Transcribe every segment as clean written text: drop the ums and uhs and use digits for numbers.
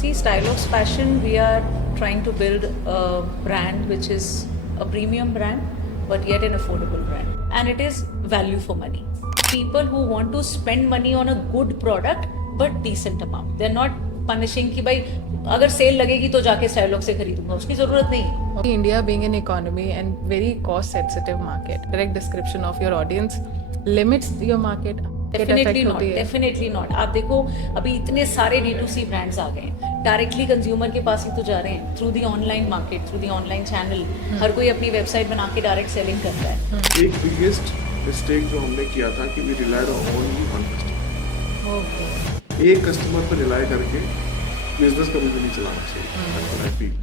See, Stylox Fashion, we are trying to build a brand which is a premium brand, but yet an affordable brand. And it is value for money. People who want to spend money on a good product, but decent amount. They're not punishing कि भाई अगर cell लगेगी तो जाके स्टाइलॉक्स से खरीदूंगा, उसकी ज़रूरत नहीं है. India being an economy and very cost sensitive market, direct description of your audience limits your market. Definitely not, definitely not. आप देखो अभी इतने सारे D2C ब्रांड्स आ गए हैं, डायरेक्टली कंज्यूमर के पास ही तो जा रहे हैं through the online market, through the online channel. हर कोई अपनी वेबसाइट बना के डायरेक्ट सेलिंग करता है. एक बिगेस्ट मिस्टेक जो हमने किया था कि we relied on only one customer. एक कस्टमर पर रिलाई करके बिजनेस कभी भी नहीं चलाना चाहिए. I feel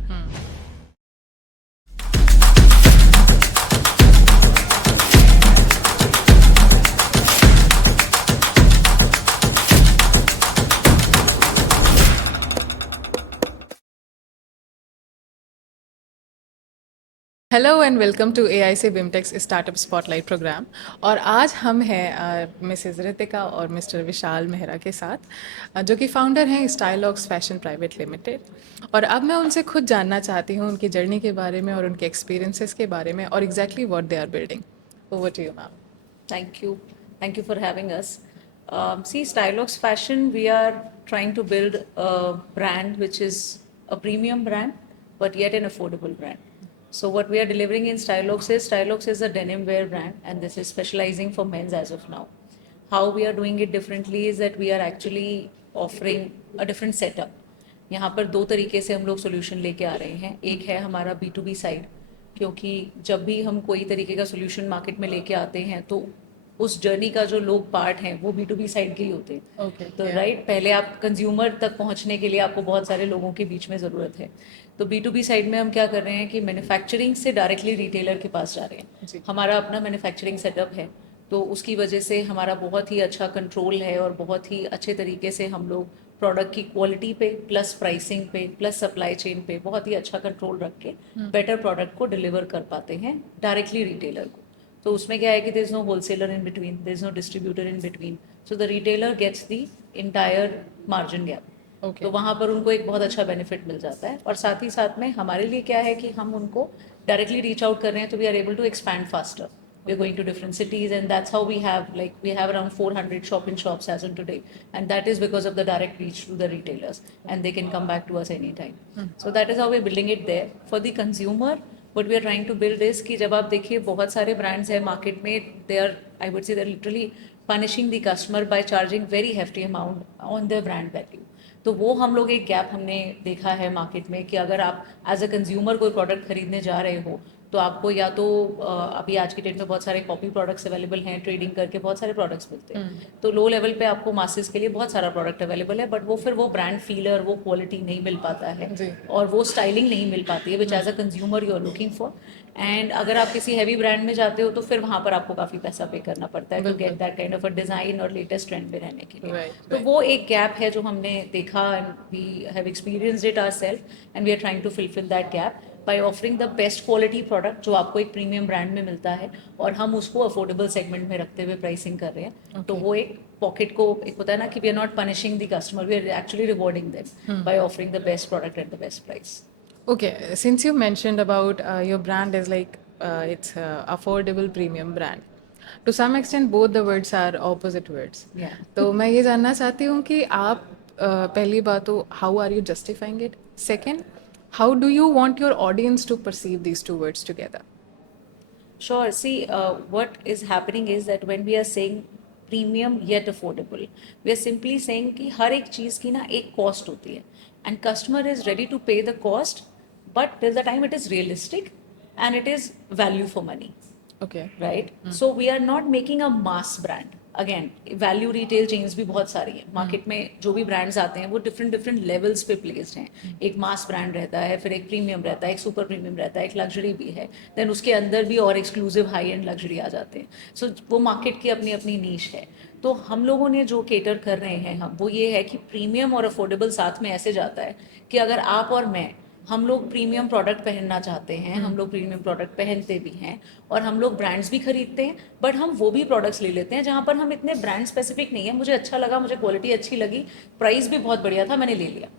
hello and welcome to AIC BIMTech's startup spotlight programme. और आज हम हैं मिसेज़ रितिका और मिस्टर विशाल मेहरा के साथ, जो कि फाउंडर हैं स्टाइलॉक्स फैशन प्राइवेट लिमिटेड. और अब मैं उनसे खुद जानना चाहती हूँ उनकी जर्नी के बारे में और उनके एक्सपीरियंसेस के बारे में और exactly what they are building. Over to you ma'am. Thank you for having us. See, Stylox Fashion, we are trying to build a brand which is a premium brand, but yet an affordable brand. So what we are delivering in Stylox is a denim wear brand, and this is specializing for men's as of now. How we are doing it differently is that we are actually offering a different setup. यहाँ पर दो तरीके से हम लोग solution लेके आ रहे हैं. एक है हमारा B2B साइड, क्योंकि जब भी हम कोई तरीके का सोल्यूशन मार्केट में लेके आते हैं तो उस जर्नी का जो लोग पार्ट हैं वो B2B साइड के ही होते हैं. Okay, तो yeah. राइट, पहले आप कंज्यूमर तक पहुंचने के लिए आपको बहुत सारे लोगों के बीच में ज़रूरत है. तो B2B साइड में हम क्या कर रहे हैं कि मैन्युफैक्चरिंग से डायरेक्टली रिटेलर के पास जा रहे हैं. जी. हमारा अपना मैन्युफैक्चरिंग सेटअप है, तो उसकी वजह से हमारा बहुत ही अच्छा कंट्रोल है और बहुत ही अच्छे तरीके से हम लोग प्रोडक्ट की क्वालिटी पे प्लस प्राइसिंग पे प्लस सप्लाई चेन पे बहुत ही अच्छा कंट्रोल रख के बेटर प्रोडक्ट को डिलीवर कर पाते हैं डायरेक्टली रिटेलर को. तो उसमें क्या है कि there is no wholesaler in between, there is no distributor in between, so the retailer gets the entire margin gap. Okay. तो वहाँ पर उनको एक बहुत अच्छा बेनिफिट मिल जाता है. और साथ ही साथ में हमारे लिए क्या है कि हम उनको डायरेक्टली रीच आउट कर रहे हैं, तो we are able to expand faster. We are going to different cities, and that's how we have around 400 shop-in-shops as of today, and that is because of the direct reach to the retailers, and they can come back to us anytime. So that is how we're building it there. For the consumer, what we are trying to build is कि जब आप देखिए बहुत सारे brands हैं market में, they are, I would say, they're literally punishing the customer by charging very hefty amount on their brand value. तो वो हम लोग एक गैप हमने देखा है मार्केट में कि अगर आप एज अ कंज्यूमर कोई प्रोडक्ट खरीदने जा रहे हो तो आपको या तो अभी आज की डेट में बहुत सारे कॉपी प्रोडक्ट्स अवेलेबल हैं, ट्रेडिंग करके बहुत सारे प्रोडक्ट्स मिलते हैं. तो लो लेवल पे आपको मासेस के लिए बहुत सारा प्रोडक्ट अवेलेबल है, बट वो फिर वो ब्रांड फीलर, वो क्वालिटी नहीं मिल पाता है और वो स्टाइलिंग नहीं मिल पाती है which as a consumer you are looking for. And अगर आप किसी हैवी ब्रांड में जाते हो तो फिर वहाँ पर आपको काफ़ी पैसा पे करना पड़ता है to get that kind of a design और लेटेस्ट ट्रेंड में रहने के लिए. तो वो एक गैप है जो हमने देखा, and we have experienced it ourselves, and we are trying to fulfil that gap by offering the best quality product जो आपको एक प्रीमियम ब्रांड में मिलता है, और हम उसको अफोर्डेबल सेगमेंट में रखते हुए प्राइसिंग कर रहे हैं. तो वो एक पॉकेट को एक होता है ना कि we are not punishing the customer, we are actually rewarding them by offering the best product at the best price. Okay, since you mentioned about your brand is like it's affordable premium brand. To some extent, both the words are opposite words. Yeah. तो मैं ये जानना चाहती हूँ कि आप पहली बात तो how are you justifying it? Second, how do you want your audience to perceive these two words together? Sure. See, what is happening is that when we are saying premium yet affordable, we are simply saying कि हर एक चीज़ की ना एक cost होती है, and customer is ready to pay the cost, but till the time it is realistic and it is value for money. Okay. Right? So we are not making a mass brand. Again value retail chains भी बहुत सारी हैं market में. जो भी brands आते हैं वो डिफरेंट लेवल्स पे प्लेस्ड हैं. एक मास ब्रांड रहता है, फिर एक प्रीमियम रहता है, एक सुपर प्रीमियम रहता है, एक लग्जरी भी है, देन उसके अंदर भी और एक्सक्लूसिव हाई एंड लग्जरी आ जाते हैं. सो वो मार्केट की अपनी अपनी नीश है. तो हम लोगों ने जो केटर कर रहे हैं हम वो ये है कि प्रीमियम और अफोर्डेबल साथ में ऐसे जाता है कि अगर आप और मैं, हम लोग प्रीमियम प्रोडक्ट पहनना चाहते हैं, हम लोग प्रीमियम प्रोडक्ट पहनते भी हैं और हम लोग ब्रांड्स भी खरीदते हैं, बट हम वो भी प्रोडक्ट्स ले लेते हैं जहाँ पर हम इतने ब्रांड स्पेसिफिक नहीं है. मुझे अच्छा लगा, मुझे क्वालिटी अच्छी लगी, प्राइस भी बहुत बढ़िया था, मैंने ले लिया.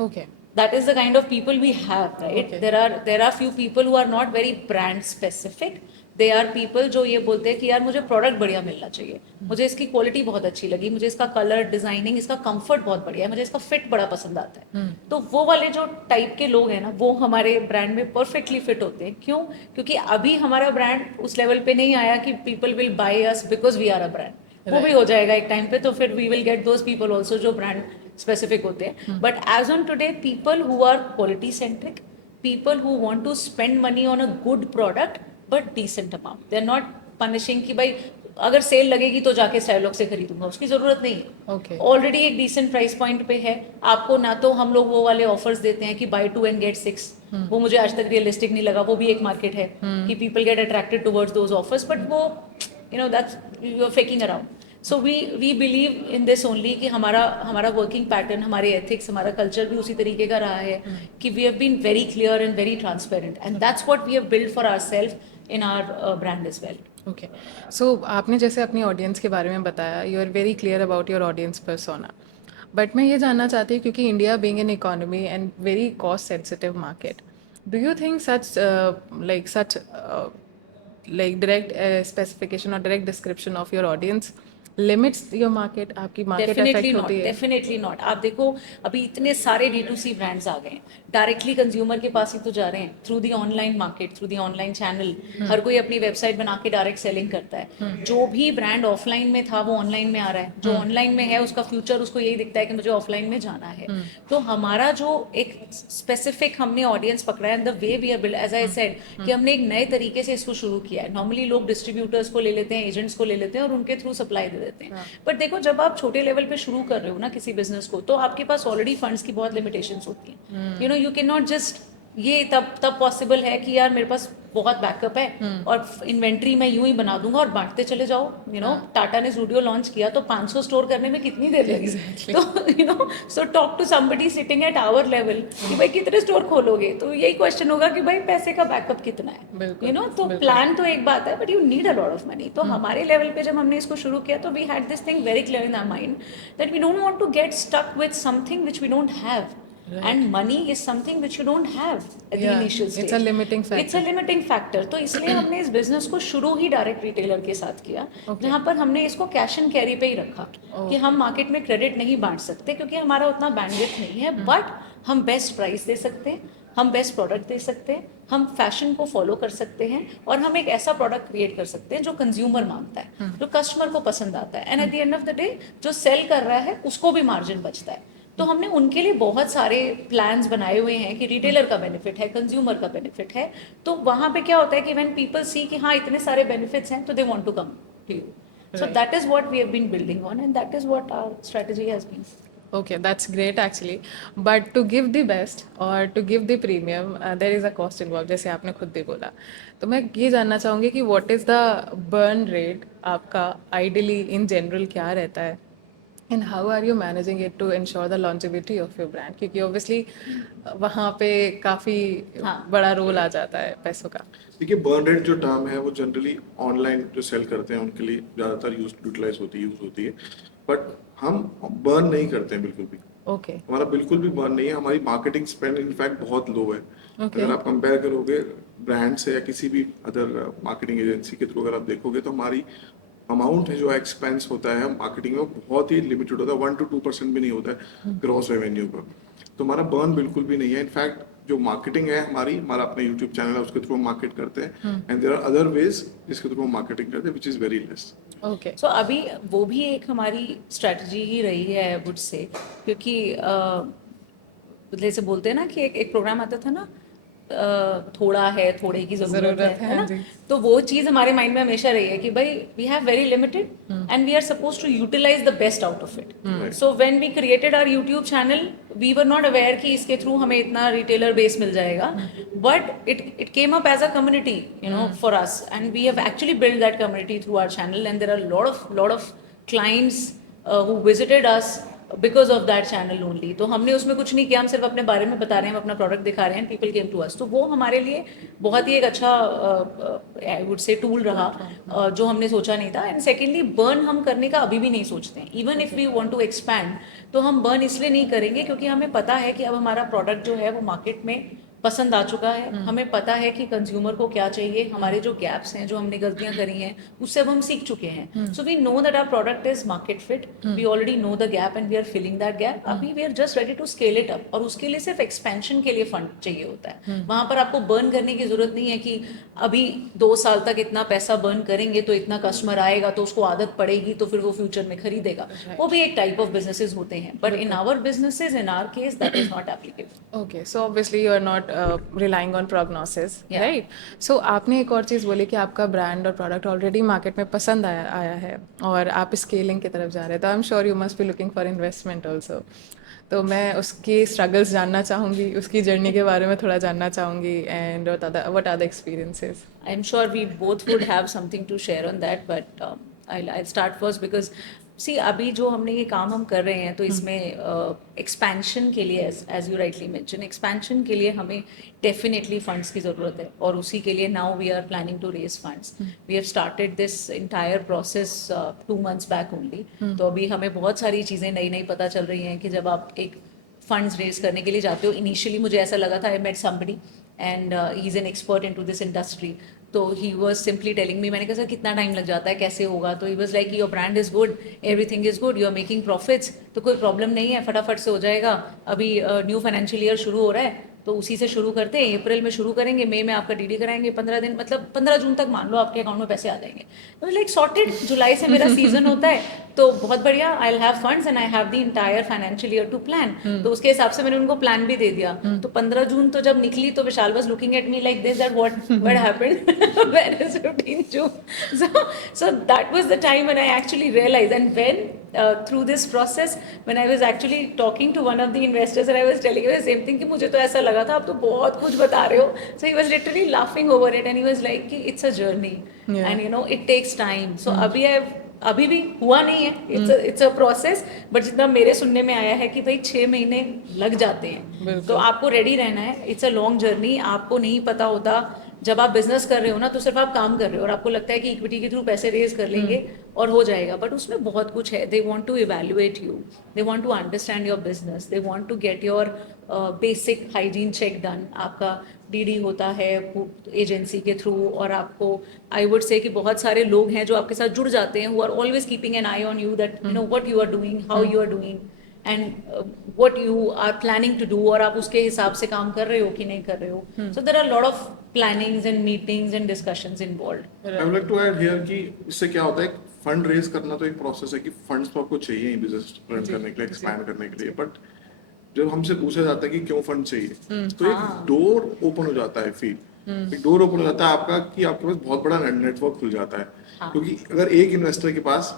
Okay. That is the kind of people we have, right? Okay. There are few people who are not very brand specific. They are people जो ये बोलते हैं कि यार मुझे प्रोडक्ट बढ़िया मिलना चाहिए, मुझे इसकी क्वालिटी बहुत अच्छी लगी, मुझे इसका कलर डिजाइनिंग, इसका कंफर्ट बहुत बढ़िया है, मुझे इसका फिट बड़ा पसंद आता है. तो वो वाले जो टाइप के लोग हैं ना, वो हमारे ब्रांड में परफेक्टली फिट होते हैं. क्यों? क्योंकि अभी हमारा ब्रांड उस लेवल पे नहीं आया कि people will buy us because we are a brand. वो भी हो जाएगा एक टाइम पे, तो फिर we will get those people also जो ब्रांड स्पेसिफिक होते हैं. But as on today people who are quality centric, people who want to spend money on a good product but decent amount. They are not punishing कि भाई अगर cell लगेगी तो जाके स्टाइलॉग से खरीदूंगा, उसकी जरूरत नहीं है. Okay. ऑलरेडी एक डिसेंट प्राइस पॉइंट पे है. आपको ना तो हम लोग वो वाले ऑफर्स देते हैं कि बाय 2 and get 6, वो मुझे आज तक रियलिस्टिक नहीं लगा. वो भी एक मार्केट है कि people get attracted towards those offers, but वो that's you are faking around. So we believe in this only कि हमारा वर्किंग पैटर्न, हमारे एथिक्स, हमारा कल्चर भी उसी तरीके का रहा है कि we have been very clear and very transparent, and that's what we have build for ourselves in our brand as well. Okay, so आपने जैसे अपनी ऑडियंस के बारे में बताया, you are very clear about your audience persona, but मैं ये जानना चाहती हूँ क्योंकि India being an economy and very cost sensitive market, do you think such direct specification और direct description of your audience limits your market, आपकी market affect होती है? Definitely not. आप देखो अभी इतने सारे D2C ब्रांड्स आ गए हैं, डायरेक्टली कंज्यूमर के पास ही तो जा रहे हैं through the online market, through the online channel. हर कोई अपनी वेबसाइट बना के डायरेक्ट सेलिंग करता है. जो भी ब्रांड ऑफलाइन में था वो ऑनलाइन में आ रहा है, जो ऑनलाइन में है उसका फ्यूचर उसको यही दिखता है कि मुझे ऑफलाइन में जाना है. तो हमारा जो एक स्पेसिफिक हमने ऑडियंस पकड़ा है, the way we are build, as I said कि हमने एक नए तरीके से इसको शुरू किया है. नॉर्मली लोग डिस्ट्रीब्यूटर्स को ले लेते हैं, एजेंट्स को ले लेते हैं और उनके थ्रू सप्लाई दे देते हैं. बट देखो जब आप छोटे लेवल पे शुरू कर रहे हो ना किसी बिजनेस को, तो आपके पास ऑलरेडी फंड्स की बहुत लिमिटेशंस होती हैं. यू कैन नॉट जस्ट, ये तब पॉसिबल है कि यार मेरे पास बहुत बैकअप है और इन्वेंट्री मैं यूं ही बना दूंगा और बांटते चले जाओ. टाटा ने ज़ूडियो लॉन्च किया तो 500 स्टोर करने में कितनी देर लगी. तो so talk to somebody sitting at our level कि भाई कितने स्टोर खोलोगे, तो यही क्वेश्चन होगा कि भाई पैसे का बैकअप कितना है. तो प्लान तो एक बात है, but you need a lot of money. तो हमारे लेवल पे जब हमने इसको शुरू किया तो we had this thing very clear in our mind that we don't want to get stuck with something which we don't have. Right. And money is something which you don't have at the initial stage. It's a limiting factor. It's a limiting factor. तो इसलिए हमने इस business को शुरू ही direct retailer के साथ किया, जहाँ पर हमने इसको कैश एंड कैरी पे ही रखा कि हम मार्केट में क्रेडिट नहीं बांट सकते क्योंकि हमारा उतना बैंडविड्थ नहीं है. बट हम बेस्ट प्राइस दे सकते हैं, हम बेस्ट प्रोडक्ट दे सकते हैं, हम फैशन को फॉलो कर सकते हैं और हम एक ऐसा प्रोडक्ट क्रिएट कर सकते हैं जो कंज्यूमर मांगता है, जो कस्टमर को पसंद आता है. And at the end of the day जो सेल कर रहा है उसको भी मार्जिन बचता है. तो हमने उनके लिए बहुत सारे प्लान्स बनाए हुए हैं कि रिटेलर का बेनिफिट है, कंज्यूमर का बेनिफिट है. तो वहाँ पे क्या होता है कि व्हेन पीपल सी कि हाँ इतने सारे बेनिफिट्स हैं तो they want to come to you. So that is what we have been building on and that is what our strategy has been. Okay, that's great actually. But to give the best or to give the premium, there is a cost involved. जैसे आपने खुद भी बोला, तो मैं ये जानना चाहूँगी कि what is the burn rate आपका ideally in general क्या रहता है? And how are you managing it to ensure the longevity of your brand? क्योंकि obviously वहाँ पे काफ़ी बड़ा रोल आ जाता है पैसों का. देखिए बर्न रेट जो टर्म है वो जनरली ऑनलाइन जो सेल करते हैं उनके लिए ज़्यादातर यूटिलाइज यूज होती है. बट हम बर्न नहीं करते हैं बिल्कुल भी. ओके. हमारा बिल्कुल भी बर्न नहीं है. हमारी मार्केटिंग स्पेंड इनफैक्ट बहुत लो है. अगर आप कंपेयर करोगे ब्रांड से या किसी भी अदर मार्केटिंग एजेंसी के थ्रू अगर आप देखोगे तो हमारी अमाउंट है जो एक्सपेंस होता है मार्केटिंग में बहुत ही लिमिटेड होता है. 1 to 2% भी नहीं होता है ग्रॉस रेवेन्यू का. तो हमारा बर्न बिल्कुल भी नहीं है. इनफैक्ट जो मार्केटिंग है हमारा अपना यूट्यूब चैनल है उसके थ्रू हम मार्केट करते हैं and there are other ways जिसके थ्रू हम मार्केटिंग करते हैं which is very less. Okay. So अभी वो भी एक हमारी स्ट्रेटजी ही रही है वुड से, क्योंकि जैसे बोलते हैं ना कि एक प्रोग्राम आता था ना, थोड़ा है थोड़े की जरूरत है ना. तो वो चीज हमारे माइंड में हमेशा रही है कि भाई we have very limited and we are suppose to utilise the best out of it. So when we created our YouTube channel we were not aware कि इसके थ्रू हमें इतना रिटेलर बेस मिल जाएगा. But it came up as a community for us and we have actually build that community through our channel and there are lot of clients who visited us because of that channel only. तो हमने उसमें कुछ नहीं किया, हम सिर्फ अपने बारे में बता रहे हैं, हम अपना प्रोडक्ट दिखा रहे हैं, पीपल केम टू अस। तो वो हमारे लिए बहुत ही एक अच्छा आई वुड से टूल रहा, जो हमने सोचा नहीं था। एंड सेकेंडली बर्न हम करने का अभी भी नहीं सोचते हैं। Even if we want to expand तो हम बर्न इसलिए नहीं करेंगे क्योंकि हमें पता है कि अब हमारा प्रोडक्ट जो है वो मार्केट में पसंद आ चुका है। हमें पता है कि कंज्यूमर को क्या चाहिए, हमारे जो गैप्स हैं, जो हमने गलतियां करी हैं, उससे अब हम सीख चुके हैं। So we know that our product is market fit, we already know the gap and we are filling that gap. अभी we are just ready to scale it up, और उसके लिए सिर्फ एक्सपेंशन के लिए फंड चाहिए होता है। वहां पर आपको बर्न करने की जरूरत नहीं है कि अभी 2 साल तक इतना पैसा बर्न करेंगे तो इतना कस्टमर आएगा तो उसको आदत पड़ेगी तो फिर वो फ्यूचर में खरीदेगा। वो भी एक टाइप ऑफ बिजनेसेस होते हैं, but in our businesses, in our case, that is not applicable. Okay, so obviously you are not relying on prognosis, Yeah. Right? So आपने एक और चीज़ बोली कि आपका ब्रांड और प्रोडक्ट ऑलरेडी मार्केट में पसंद आया है और आप स्केलिंग की तरफ जा रहे हैं, तो I am sure you must be looking for investment also. तो मैं उसकी स्ट्रगल्स जानना चाहूँगी, उसकी जर्नी के बारे में थोड़ा जानना चाहूँगी, and what are the experiences? I'm sure we both would have something to share on that, but I'll start first because see अभी जो हमने ये काम हम कर रहे हैं तो इसमें एक्सपेंशन के लिए, as you rightly mentioned, expansion के लिए हमें डेफिनेटली फंड्स की ज़रूरत है, और उसी के लिए now we are planning to raise funds. We have started this entire process 2 months back only. तो अभी हमें बहुत सारी चीज़ें नई नई पता चल रही हैं कि जब आप एक फंड्स रेज करने के लिए जाते हो, इनिशियली मुझे ऐसा लगा था, I met somebody and he is an expert into this industry. तो he was simply telling me, मैंने कहा सर कितना टाइम लग जाता है, कैसे होगा? तो he was like your brand is good, everything is good, you are making profits, तो कोई प्रॉब्लम नहीं है, फटाफट से हो जाएगा। अभी न्यू फाइनेंशियल ईयर शुरू हो रहा है तो उसी से शुरू करते हैं, अप्रैल में शुरू करेंगे, मई में आपका डीडी कराएंगे, 15 दिन, मतलब 15 जून तक मान लो आपके अकाउंट में पैसे आ जाएंगे। तो लाइक सॉर्टेड, जुलाई से मेरा सीजन होता है तो बहुत बढ़िया, I will have funds and I have the entire financial year to plan. तो उसके हिसाब से मैंने उनको प्लान भी दे दिया। तो 15 जून तो जब निकली तो Vishal was looking at me like this, that what happened, where is 15 June? so that was the time when I actually realized, and when through this process when I was actually talking to one of the investors and I was telling him the same thing कि मुझे तो ऐसा लगा था, आप तो बहुत कुछ बता रहे हो। So he was literally laughing over it and he was like कि it's a journey and you know it takes time. So अभी भी हुआ नहीं है, it's a process, but जितना मेरे सुनने में आया है कि भाई 6 महीने लग जाते हैं, तो आपको रेडी रहना है। इट्स अ लॉन्ग जर्नी, आपको नहीं पता होता जब आप बिजनेस कर रहे हो ना, तो सिर्फ आप काम कर रहे हो और आपको लगता है कि इक्विटी के थ्रू पैसे रेज कर लेंगे और हो जाएगा, बट उसमें बहुत कुछ है। They want to evaluate you, they want to understand your business, they want to get your basic hygiene check done. आपका डीडी होता है एजेंसी के थ्रू, और आपको आई वुड से कि बहुत सारे लोग हैं जो आपके साथ जुड़ जाते हैं, who are always keeping an eye on you, that you know what you are doing, how you are doing and what you are planning to do, और आप उसके हिसाब से काम कर रहे हो कि नहीं कर रहे हो। So there are lot of plannings and meetings and discussions involved. I would like to add here कि इससे क्या होता है, फंड रेज करना तो एक प्रोसेस है कि फंड्स तो आपको चाहिए ही बिजनेस रन करने के लिए, एक्सपैंड करने के लिए, बट जब हमसे पूछा जाता है कि क्यों फंड चाहिए, तो एक डोर ओपन हो जाता है, फील एक डोर ओपन हो जाता है आपका कि आपके पास बहुत बड़ा नेटवर्क खुल जाता है। क्योंकि अगर एक इन्वेस्टर के पास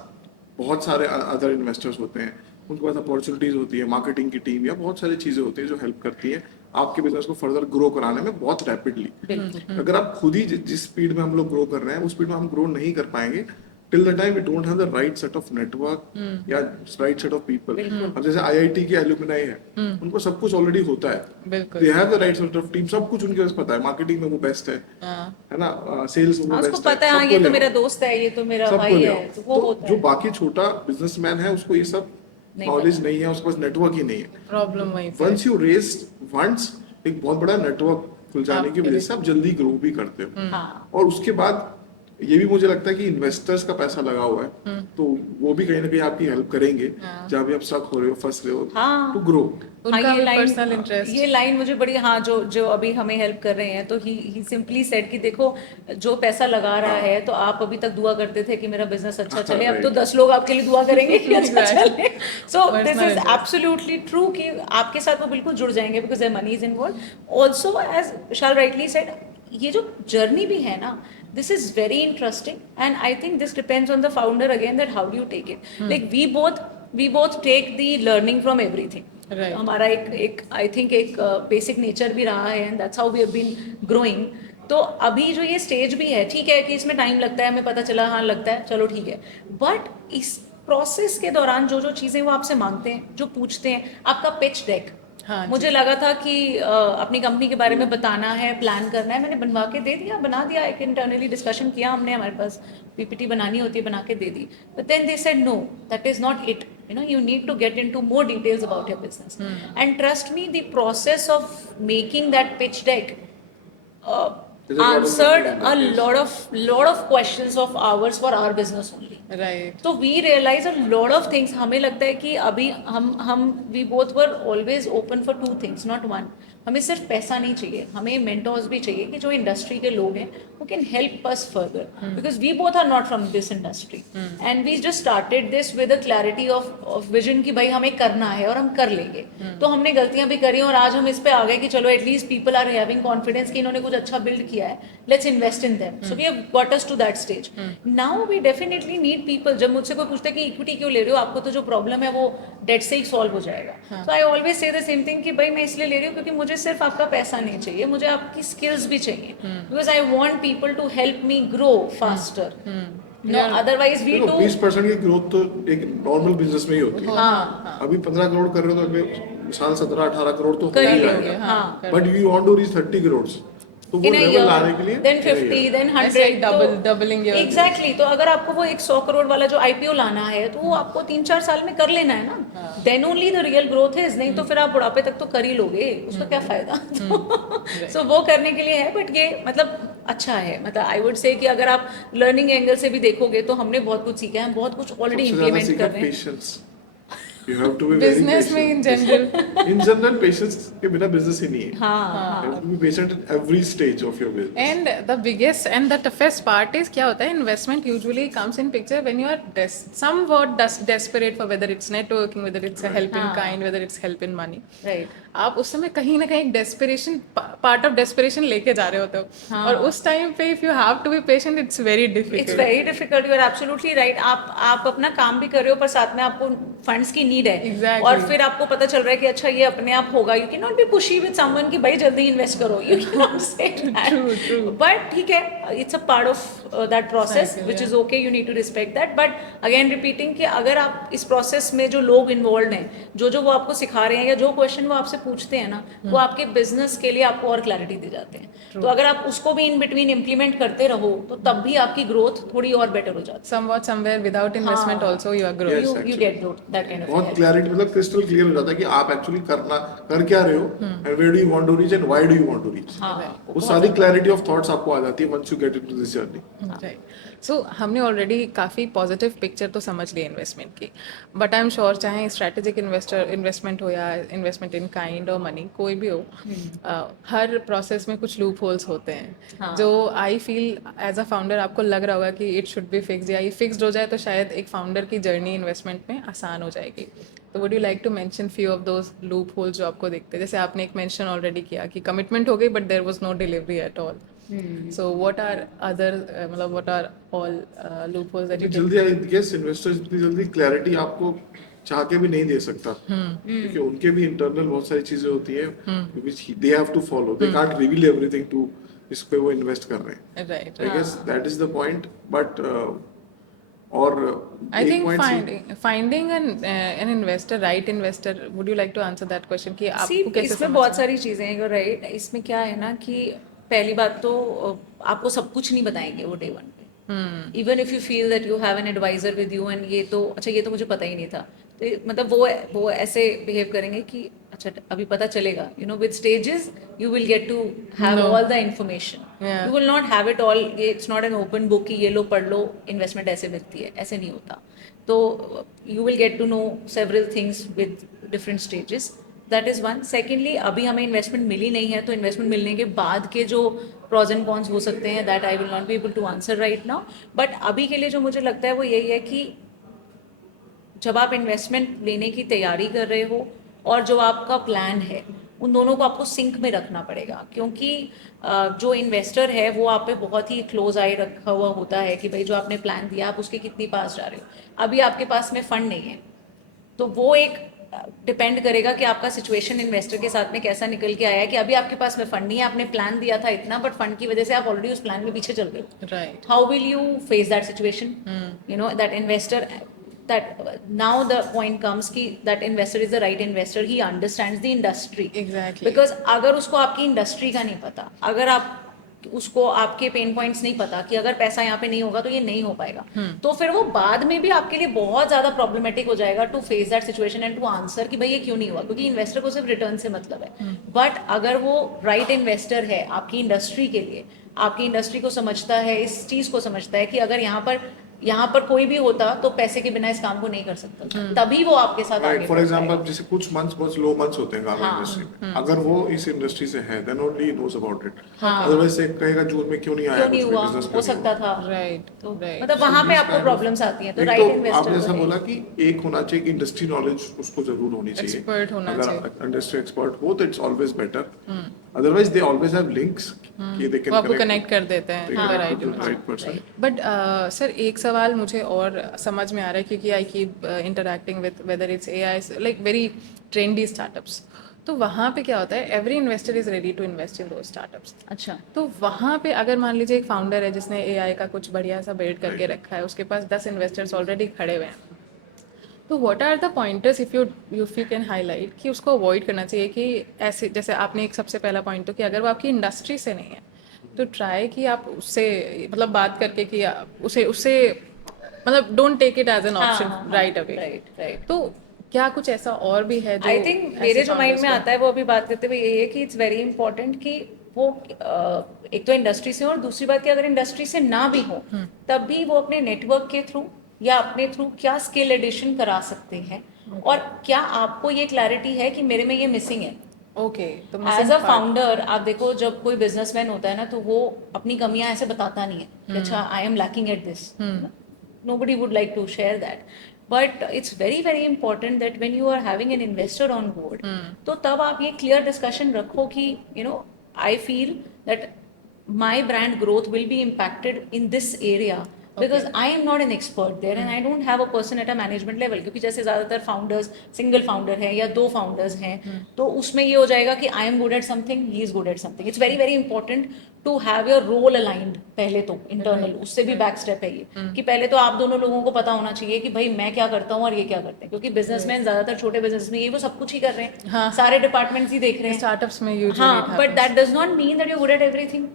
बहुत सारे अदर इन्वेस्टर्स होते हैं, उनके पास अपॉर्चुनिटीज होती है, मार्केटिंग की टीम या बहुत सारी चीजें होती है जो हेल्प करती है आपके बिजनेस को फर्दर ग्रो कराने में बहुत रैपिडली। अगर आप खुद ही जिस स्पीड में हम लोग ग्रो कर रहे हैं उस स्पीड में हम ग्रो नहीं कर पाएंगे till the time we don't have the right set of network या राइट सेट ऑफ पीपल। अब जैसे आईआईटी के एलुमनाई है, उनको सब कुछ ऑलरेडी होता है, they have the right set of team, सब कुछ उनके पास पता है, मार्केटिंग में वो बेस्ट है ना, सेल्स में वो बेस्ट है, उसको पता है हाँ, ये तो मेरा दोस्त है, ये तो मेरा भाई है, तो वो होता है। जो बाकी छोटा बिजनेसमैन है उसको ये सब नॉलेज नहीं है, उसके पास नेटवर्क ही नहीं है। प्रॉब्लम वहीं पे, वंस यू रेज फंड्स, एक बहुत बड़ा नेटवर्क खुल जाने की वजह से आप जल्दी ग्रो भी करते हो। और उसके बाद ये भी मुझे लगता है कि इन्वेस्टर्स का पैसा लगा हुआ है, तो वो भी कहीं ना कहीं आपकी हेल्प करेंगे जब भी आप स्टक हो रहे हो, फंस रहे हो, टू ग्रो। उनका पर्सनल इंटरेस्ट, ये लाइन मुझे बड़ी, हाँ, जो अभी हमें हेल्प कर रहे हैं, तो ही सिंपली सेड कि देखो जो पैसा लगा रहा है, तो आप अभी तक दुआ करते थे कि मेरा बिजनेस अच्छा चले, अब तो 10 लोग आपके लिए दुआ करेंगे कि अच्छा चले। So this is absolutely true कि आपके साथ वो बिल्कुल जुड़ जाएंगे because their money is involve. Also as Vishal rightly said, ये जो जर्नी भी है ना, this is very interesting and I think this depends on the founder again, that how do you take it. Like we both take the learning from everything. Right. हमारा एक I think एक basic nature भी रहा है and that's how we have been growing. तो अभी जो ये स्टेज भी है, ठीक है कि इसमें टाइम लगता है, हमें पता चला हाँ लगता है, चलो ठीक है, बट प्रोसेस के दौरान जो जो चीजें वो आपसे मांगते हैं, जो पूछते हैं, आपका पिच डेक, हाँ मुझे लगा था कि अपनी कंपनी के बारे में बताना है, प्लान करना है, मैंने बनवा के दे दिया, बना दिया, एक इंटरनली डिस्कशन किया हमने, हमारे पास पीपीटी बनानी होती है, बना के दे दी. But then they said no, that is not it, you need to get into more details about your business. And trust me, the process of making that pitch deck There's a lot of answered learning in that a case. lot of questions of ours for our business only. Right. तो we realise a lot of things. हमें लगता है कि अभी हम we both were always open for two things, not one. हमें सिर्फ पैसा नहीं चाहिए, हमें मेंटोर्स भी चाहिए कि जो इंडस्ट्री के लोग हैं who can help us further, because we both are not from this industry, and we just started this with a clarity of vision कि भाई हमें करना है और हम कर लेंगे. तो हमने गलतियां भी करी और आज हम इस पे आ गए कि चलो at least people are having confidence कि इन्होंने कुछ अच्छा बिल्ड किया है, let's invest in them. So we have got us to that stage. Now we definitely need people. जब मुझसे कोई पूछता है कि इक्विटी क्यों ले रहे हो, आपको तो जो प्रॉब्लम है वो डेट से ही सॉल्व हो जाएगा. तो I always say the same thing कि भाई मैं इसलिए ले रही हूँ क्योंकि मुझे सिर्फ आपका पैसा नहीं चाहिए, मुझे आपकी स्किल्स भी चाहिए, because I want people to help me grow faster. Otherwise we देखो डू 20% की ग्रोथ तो एक नॉर्मल बिजनेस में ही होती है. हाँ अभी 15 करोड़ कर रहे हो तो अगले साल 17-18 करोड़ तो हो कर ही ही जाएगा. लोगे. हाँ, but you want to reach 30 crore, तो वो in a लेवल year, लाने के लिए then in a 50, year. then 100. ऐसे ही doubling your एग्जैक्टली. तो अगर आपको वो 100 करोड़ वाला जो आईपीओ लाना है तो वो आपको 3-4 साल में कर लेना है ना. Then only the real growth is. नहीं तो फिर आप बुढ़ापे तक तो कर ही लोगे, उसका क्या फायदा. सो वो करने के लिए है. बट ये मतलब अच्छा है, मतलब आई वुड से कि अगर आप लर्निंग एंगल से भी देखोगे तो हमने बहुत कुछ सीखा है, हम बहुत कुछ ऑलरेडी सबसे ज्यादा इम्प्लीमेंट सीखा कर रहे हैं. Patience. You have to be very business में इन patient. General. In general, patience के बिना business ही नहीं है. हाँ You have to be patient at every stage of your business. And the biggest and the toughest part is क्या होता है, investment usually comes in picture when you are somewhat desperate for whether it's networking, whether it's a help in हाँ. kind, whether it's help in money. Right. आप उस समय कहीं ना कहीं डेस्परेशन, पार्ट ऑफ डेस्परेशन लेके जा रहे होते हो. हाँ. और उस टाइम पे if you have to be patient, it's very it's difficult. Very difficult. You are absolutely right. आप अपना काम भी कर रहे हो पर साथ में आपको फंड्स की नीड है. Exactly. और फिर आपको पता चल रहा है कि अच्छा ये अपने आप होगा. You can not be pushy with someone कि भाई जल्दी इन्वेस्ट करो. You can not say True. But ठीक है, it's a part of that process Cycle, which yeah. Is okay. You need to respect that. But again repeating कि अगर आप इस प्रोसेस में जो लोग इन्वॉल्व हैं, जो वो आपको सिखा रहे हैं या जो क्वेश्चन वो आपसे पूछते हैं ना, वो आपके बिजनेस के लिए आपको और क्लैरिटी दे जाते हैं. तो अगर आप उसको भी इन बिटवीन इम्प्लीमेंट करते रहो तो तब भी आपकी ग्रोथ थोड़ी और बेटर हो जाती है. somewhat somewhere without investment हाँ. also you are growing. Yes, you actually. get growth, that kind of बहुत thing. क्लैरिटी, मतलब क्रिस्टल क्लियर हो जाता है कि आप एक्चुअली कर क्या रहे हो, and where do you want to reach and why do you want to reach. हाँ, वो सारी क्लैरिटी ऑफ थॉट्स आपको आ जाती है once you get into this journey. Right. So हमने ऑलरेडी काफ़ी पॉजिटिव पिक्चर तो समझ ली इन्वेस्टमेंट की, बट आई एम श्योर चाहे स्ट्रैटेजिक इन्वेस्टमेंट हो या इन्वेस्टमेंट इन काइंड और मनी, कोई भी हो, हर प्रोसेस में कुछ लूप होल्स होते हैं. हाँ. जो I feel as a founder आपको लग रहा होगा कि इट शुड बी फिक्स, या ये फिक्स्ड हो जाए तो शायद एक फाउंडर की जर्नी इन्वेस्टमेंट में आसान हो जाएगी. तो would you like to mention few of those loopholes जो आपको दिखते हैं? जैसे आपने एक मेंशन ऑलरेडी किया कि कमिटमेंट हो गई but there was no delivery at all. So what are other मतलब what are all loopholes that you can? जल्दी आई गेस इन्वेस्टर्स इतनी जल्दी क्लैरिटी आपको चाह के भी नहीं दे सकता, क्योंकि उनके भी इंटरनल बहुत सारी चीजें होती है which they have to follow. They can't reveal everything to इस पे वो इन्वेस्ट कर रहे हैं. Right. I guess that is the point. But और I एक think point finding an investor, right investor. Would you like to answer that question कि See, आपको कैसे इसमें बहुत सारी चीजें हैं. राइट. इसमें क्या है ना कि पहली बात तो आपको सब कुछ नहीं बताएंगे वो डे वन पे. Even if you feel that you have an advisor with you and ये तो अच्छा, ये तो मुझे पता ही नहीं था, तो मतलब वो ऐसे बिहेव करेंगे कि अच्छा अभी पता चलेगा. You know, with stages you will get to have all the information. Yeah. You will not have it all. It's not an open book कि ये लो पढ़ लो, इन्वेस्टमेंट ऐसे मिलती है, ऐसे नहीं होता. तो you will get to know several things with different stages. That is one. Secondly, अभी हमें इन्वेस्टमेंट मिली नहीं है, तो इन्वेस्टमेंट मिलने के बाद के जो प्रॉज एंड कॉन्स हो सकते हैं, that I will not be able to answer right now. But अभी के लिए जो मुझे लगता है वो यही है कि जब आप इन्वेस्टमेंट लेने की तैयारी कर रहे हो और जो आपका प्लान है, उन दोनों को आपको सिंक में रखना पड़ेगा. क्योंकि जो इन्वेस्टर है वो आप पे बहुत ही क्लोज आई रखा हुआ होता है कि भाई जो आपने प्लान दिया आप उसके कितनी पास जा रहे हो. अभी आपके पास में फंड नहीं है, तो वो एक डिपेंड करेगा कि आपका सिचुएशन इन्वेस्टर के साथ में कैसा निकल के आया है. कि अभी आपके पास में फंड नहीं है, आपने प्लान दिया था इतना, बट फंड की वजह से आप ऑलरेडी उस प्लान में पीछे चल गए. Right. How will you face that situation? You know, that investor, that now the point comes कि that investor is the right investor, he understands the industry. Exactly. Because अगर उसको आपकी इंडस्ट्री का नहीं पता, अगर आप उसको आपके पेन पॉइंट्स नहीं पता कि अगर पैसा यहाँ पे नहीं होगा तो ये नहीं हो पाएगा, तो फिर वो बाद में भी आपके लिए बहुत ज्यादा प्रॉब्लमेटिक हो जाएगा to face that situation and to answer कि भाई ये क्यों नहीं हुआ, क्योंकि इन्वेस्टर को सिर्फ रिटर्न से मतलब है. बट अगर वो राइट इन्वेस्टर है आपकी इंडस्ट्री के लिए, आपकी इंडस्ट्री को समझता है, इस चीज को समझता है कि अगर यहाँ पर कोई भी होता तो पैसे के बिना इस काम को नहीं कर सकता, तभी वो आपके साथ आगे फॉर बढ़ एग्जांपल पाएगा. जैसे कुछ मंथ्स बहुत लो मंथ्स होते हैं गारमेंट इंडस्ट्री में, अगर वो इस इंडस्ट्री से है then only he knows about it. Otherwise से कहेगा जून में क्यों नहीं आया, क्यों नहीं कुछ हुआ, बिजनेस हो सकता था. राइट. तो राइट. मतलब वहां पे आपको प्रॉब्लम्स आती हैं. तो एक राइट तो इन्वेस्टर आपने ऐसा बोला कि एक होना चाहिए कि इंडस्ट्री नॉलेज उसको जरूर होनी चाहिए, Expert होना चाहिए. अगर इंडस्ट्री एक्सपर्ट हो तो it's always better. Otherwise they always have links कि दे वो कैन आपको कनेक्ट कर देते हैं right. Right person. But sir एक सवाल मुझे और समझ में आ रहा है क्योंकि I keep interacting with whether it's AI like very trendy startups, तो वहाँ पे क्या होता है every investor is ready to invest in those startups. अच्छा. तो वहाँ पे अगर मान लीजिए एक फाउंडर है जिसने एआई का कुछ बढ़िया सा बिल्ड करके रखा है, उसके पास 10 इन्वेस्टर्स ऑलरेडी खड़े हुए हैं, तो what are the pointers if you can highlight कि उसको अवॉइड करना चाहिए कि ऐसे जैसे आपने एक सबसे पहला पॉइंट तो कि अगर वो आपकी इंडस्ट्री से नहीं है तो ट्राई कि आप उससे मतलब बात करके कि उससे मतलब don't take it as an option right away. Right. तो क्या कुछ ऐसा और भी है जो आई थिंक मेरे जो माइंड में आता है वो अभी बात करते हुए ये है कि इट्स वेरी इंपॉर्टेंट कि वो एक तो इंडस्ट्री से हो और दूसरी बात कि अगर इंडस्ट्री से ना भी हो तब भी वो अपने नेटवर्क के थ्रू या अपने थ्रू क्या स्किल एडिशन करा सकते हैं और क्या आपको ये क्लैरिटी है कि मेरे में ये मिसिंग है. ओके. तो एज अ फाउंडर आप देखो जब कोई बिजनेसमैन होता है ना तो वो अपनी कमियां ऐसे बताता नहीं है कि अच्छा I am lacking at this. Nobody would like to share that. But it's very very important that when you are having an investor on board, तो तब आप ये clear discussion रखो कि you know I feel that my brand growth will be impacted in this area because I am not an expert there and I don't have a person at a management level. क्योंकि जैसे ज़्यादातर founders single founder हैं या 2 founders हैं तो उसमें ये हो जाएगा कि I am good at something, he is good at something. It's very very important to have your role aligned पहले तो internal. उससे भी back step है ये कि पहले तो आप दोनों लोगों को पता होना चाहिए कि भाई मैं क्या करता हूँ और ये क्या करते हैं, क्योंकि बिजनेसमैन ज़्यादातर छोटे बिजनेस में ये वो सब कुछ ही कर रहे हैं, सारे डिपार्टमेंट्स ही देख रहे हैं स्टार्टअप्स में यूजुअली हाँ, but that does not mean that you're good at everything.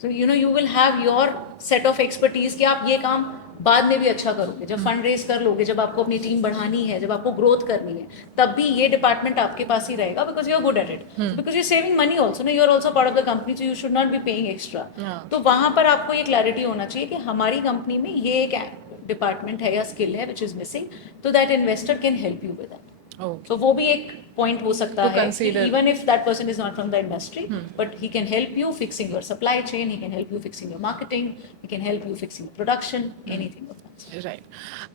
So you know you will have your set of expertise कि आप ये काम बाद में भी अच्छा करोगे, जब फंड रेज कर लोगे, जब आपको अपनी टीम बढ़ानी है, जब आपको ग्रोथ करनी है, तब भी ये डिपार्टमेंट आपके पास ही रहेगा because you are good at it, because you saving money also ना, you are also part of the company, so you should not be paying extra. तो वहां पर आपको ये क्लैरिटी होना चाहिए कि हमारी कंपनी में ये एक डिपार्टमेंट है या स्किल है विच इज मिसिंग, तो that investor can help you with that. तो वो भी एक पॉइंट हो सकता है even if that person is not from the industry but he can help you fixing your supply chain, he can help you fixing your marketing, he can help you fixing production, anything of that. Right.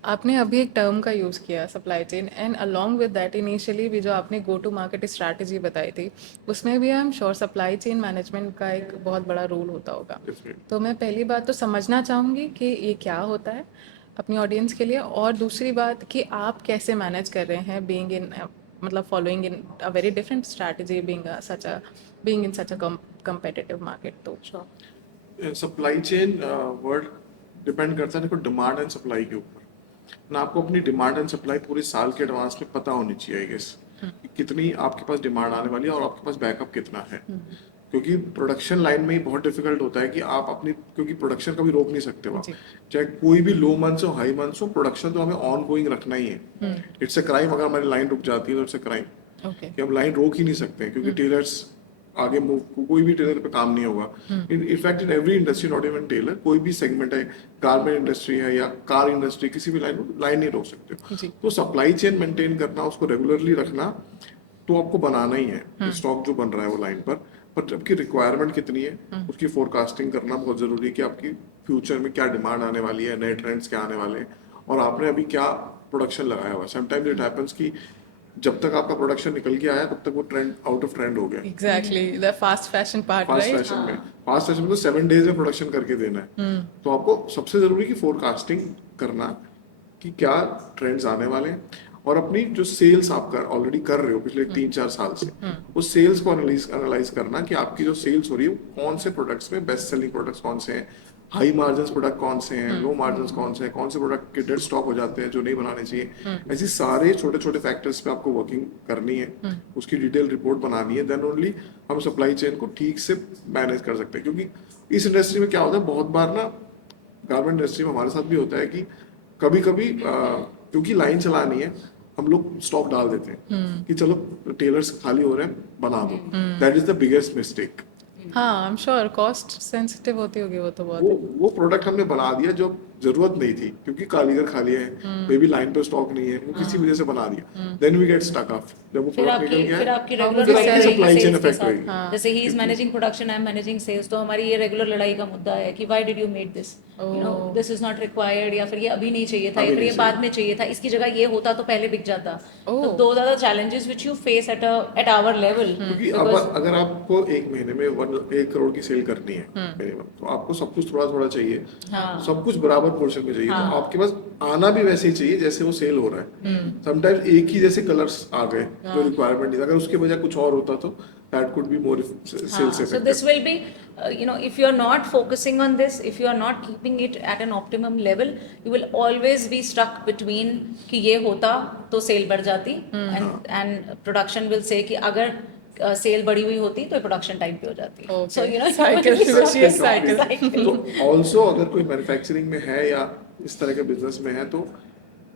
आपने अभी एक term का use किया supply chain and along with that initially भी जो आपने go to market strategy बताई थी उसमें भी आई am sure supply chain management का एक बहुत बड़ा रोल होता होगा. तो मैं पहली बात तो समझना चाहूँगी कि ये क्या होता है अपनी ऑडियंस के लिए, और दूसरी बात कि आप कैसे मैनेज कर रहे हैं बीइंग इन मतलब following in a very different strategy being in such a competitive market. तो सप्लाई चेन वर्ड डिपेंड करता है देखो डिमांड एंड सप्लाई के ऊपर ना. आपको अपनी डिमांड एंड सप्लाई पूरे साल के एडवांस में पता होनी चाहिए आई गेस, कितनी आपके पास डिमांड आने वाली है और आपके पास बैकअप कितना है. क्योंकि प्रोडक्शन लाइन में ही बहुत डिफिकल्ट होता है कि आप अपनी, क्योंकि प्रोडक्शन कभी रोक नहीं सकते वहाँ, चाहे कोई भी लो मंथ्स हो हाई मंथ्स हो, प्रोडक्शन तो हमें ऑन गोइंग रखना ही है. इट्स अ क्राइम अगर हमारी लाइन रुक जाती है तो इट्स अ क्राइम कि हम लाइन रोक ही नहीं सकते क्योंकि टेलर्स आगे मूव, कोई भी टेलर पे काम नहीं होगा. In fact in every industry, not even tailor, कोई भी सेगमेंट है, गारमेंट इंडस्ट्री है या कार इंडस्ट्री, किसी भी लाइन नहीं रोक सकते. तो सप्लाई चेन मेंटेन करना, उसको रेगुलरली रखना तो आपको बनाना ही है. स्टॉक जो बन रहा है वो लाइन पर जबकि रिक्वायरमेंट कितनी है उसकी फोरकास्टिंग करना बहुत जरूरी है कि आपकी फ्यूचर में क्या डिमांड आने वाली है, नए ट्रेंड्स क्या आने वाले हैं और आपने अभी क्या प्रोडक्शन लगाया हुआ है. समटाइम्स इट हैपेंस कि जब तक आपका प्रोडक्शन निकल के आया तब तक वो ट्रेंड आउट ऑफ ट्रेंड हो गया. Exactly the fast fashion part, right. Fast fashion में तो 7 डेज में प्रोडक्शन करके देना है. तो आपको सबसे जरूरी की फोरकास्टिंग करना कि क्या ट्रेंड्स आने वाले हैं और अपनी जो सेल्स आप ऑलरेडी कर रहे हो पिछले 3-4 साल से, उस सेल्स को एनालाइज करना कि आपकी जो सेल्स हो रही है कौन से प्रोडक्ट्स में बेस्ट सेलिंग प्रोडक्ट्स कौन से हैं, हाई मार्जिन प्रोडक्ट कौन से हैं, लो मार्जिन कौन से हैं, कौन से प्रोडक्ट के डेड स्टॉक हो जाते हैं जो नहीं बनाने चाहिए, ऐसी सारे छोटे छोटे फैक्टर्स पे आपको वर्किंग करनी है, उसकी डिटेल रिपोर्ट बनानी है, देन ओनली हम सप्लाई चेन को ठीक से मैनेज कर सकते हैं। क्योंकि इस इंडस्ट्री में क्या होता है, बहुत बार ना गारमेंट इंडस्ट्री में हमारे साथ भी होता है कि कभी कभी क्योंकि लाइन चलानी है हम लोग स्टॉक डाल देते हैं कि चलो टेलर्स खाली हो रहे हैं बना दो, that is the biggest mistake. हाँ, I am sure cost sensitive होती होगी वो तो बहुत। वो प्रोडक्ट हमने बना दिया जो जरूरत नहीं थी, क्योंकि कारीगर खाली है, मे भी लाइन पे स्टॉक नहीं है, वो किसी वजह से बना दिया, then we get stuck off. जब वो फिर प्रोडक्ट निकल आपकी गया आपकी How regular will fight you रहेगी supply chain सेल्स के effect साथ। होगी। जैसे ही is managing production, I am managing sales, तो हमारी ये रेगुलर लड़ाई का मुद्दा है कि why did you made this, you know this is not required, या फिर ये अभी नहीं चाहिए था, या अभी फिर ये नहीं बाद में चाहिए था, इसकी जगह ये होता तो पहले बिक जाता। तो those are the challenges which you face at our level. क्योंकि अब अगर आपको एक महीने में 1 करोड़ की सेल करनी है मिनिमम, तो आपको सब कुछ थोड़ा थोड़ा चाहिए, सब कुछ बराबर पोर्शन में चाहिए, तो आपके पास आना भी वैसे ही चाहिए जैसे वो सेल हो रहा है। समटाइम्स एक ही जैसे कलर्स आ गए जो रिक्वायरमेंट नहीं था, अगर उसके बजाय कुछ और होता तो that could be more sales So effective. this will be, if you are not focusing on this, if you are not keeping it at an optimum level, you will always be stuck between कि ये होता तो cell बढ़ जाती, and production will say कि अगर cell बढ़ी हुई होती तो प्रोडक्शन टाइम पे हो जाती। Okay. So Cycle, vicious cycle. तो ऑल्सो अगर कोई मैन्युफैक्चरिंग में है या इस तरह के बिजनेस में है, तो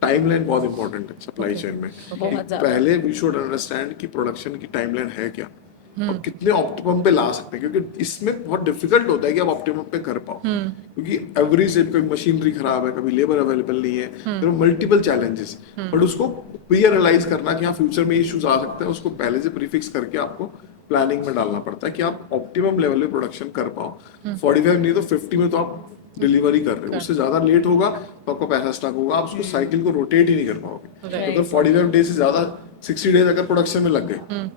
टाइमलाइन बहुत इंपॉर्टेंट है सप्लाई चेन में। बहुत ज्यादा। पहले वी शुड अंडरस्टैंड कि प्रोडक्शन की टाइमलाइन है क्या और कितने ऑप्टिमम पे ला सकते हैं, क्योंकि इसमें बहुत डिफिकल्ट होता है कि आप ऑप्टिमम पे कर पाओ, क्योंकि एवरी से कभी मशीनरी खराब है, कभी लेबर अवेलेबल नहीं है, तो मल्टीपल चैलेंजेस, बट उसको रियलाइज करना कि हाँ फ्यूचर में इश्यूज आ सकते हैं, उसको पहले से प्रीफिक्स करके आपको प्लानिंग में डालना पड़ता है कि आप ऑप्टिमम लेवल पे प्रोडक्शन कर पाओ। 45 नहीं तो 50 में तो आप डिलीवरी कर रहे हो, उससे ज्यादा लेट होगा तो आपका पैसा स्टक होगा, आप उसको साइकिल को रोटेट ही नहीं कर पाओगे। तो अगर 45 डेज से ज्यादा 60 डेज अगर प्रोडक्शन में लग गए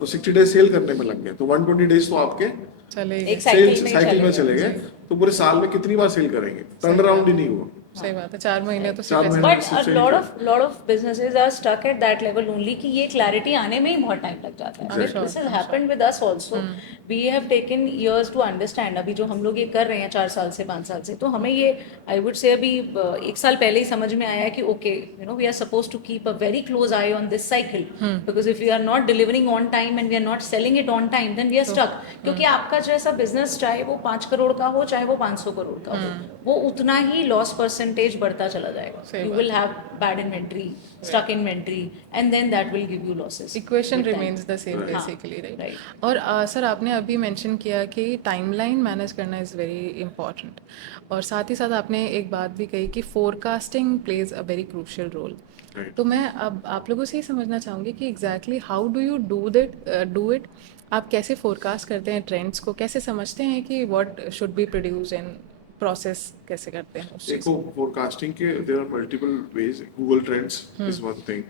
तो 60 डेज सेल करने में लग गए, तो 120 डेज तो आपके चले एक साइकिल साइकिल में चले गए, तो पूरे साल में कितनी बार सेल करेंगे, टर्न अराउंड ही नहीं हुआ। सही बात है, 4 महीने तो चार सिर्फ महीने। But a lot of businesses are stuck at that level only कि ये clarity आने में ही बहुत टाइम लग जाता है। Exactly. This has happened with us also. We have taken years to understand. अभी जो हम लोग ये कर रहे हैं 4 साल से 5 साल से, तो हमें ये I would say अभी 1 साल पहले ही समझ में आया है कि okay, we are supposed to keep a very close eye on this cycle, because if we are not delivering on time and we are not selling it on time, then we are stuck. क्योंकि आपका जैसा business चाहे वो 5 करोड़ का हो चाहे वो 500 करोड़ का हो, वो उतना ही लॉस परसेंटेज बढ़ता चला जाएगा। You will have bad inventory, stuck inventory, and then that will give you losses. Equation with time. Remains the same हाँ, बेसिकली, राइट। right. और सर आपने अभी मेंशन किया कि टाइमलाइन मैनेज करना इज़ वेरी इंपॉर्टेंट, और साथ ही साथ आपने एक बात भी कही कि forecasting plays a very crucial role. Right. तो मैं अब आप लोगों से ही समझना चाहूँगी कि exactly how do you do it, आप कैसे फोरकास्ट करते हैं ट्रेंड्स को, कैसे समझते हैं कि what should be produce and process कैसे करते हैं उस चीज़ देखो, फोरकास्टिंग के there are multiple ways. Google trends is one thing,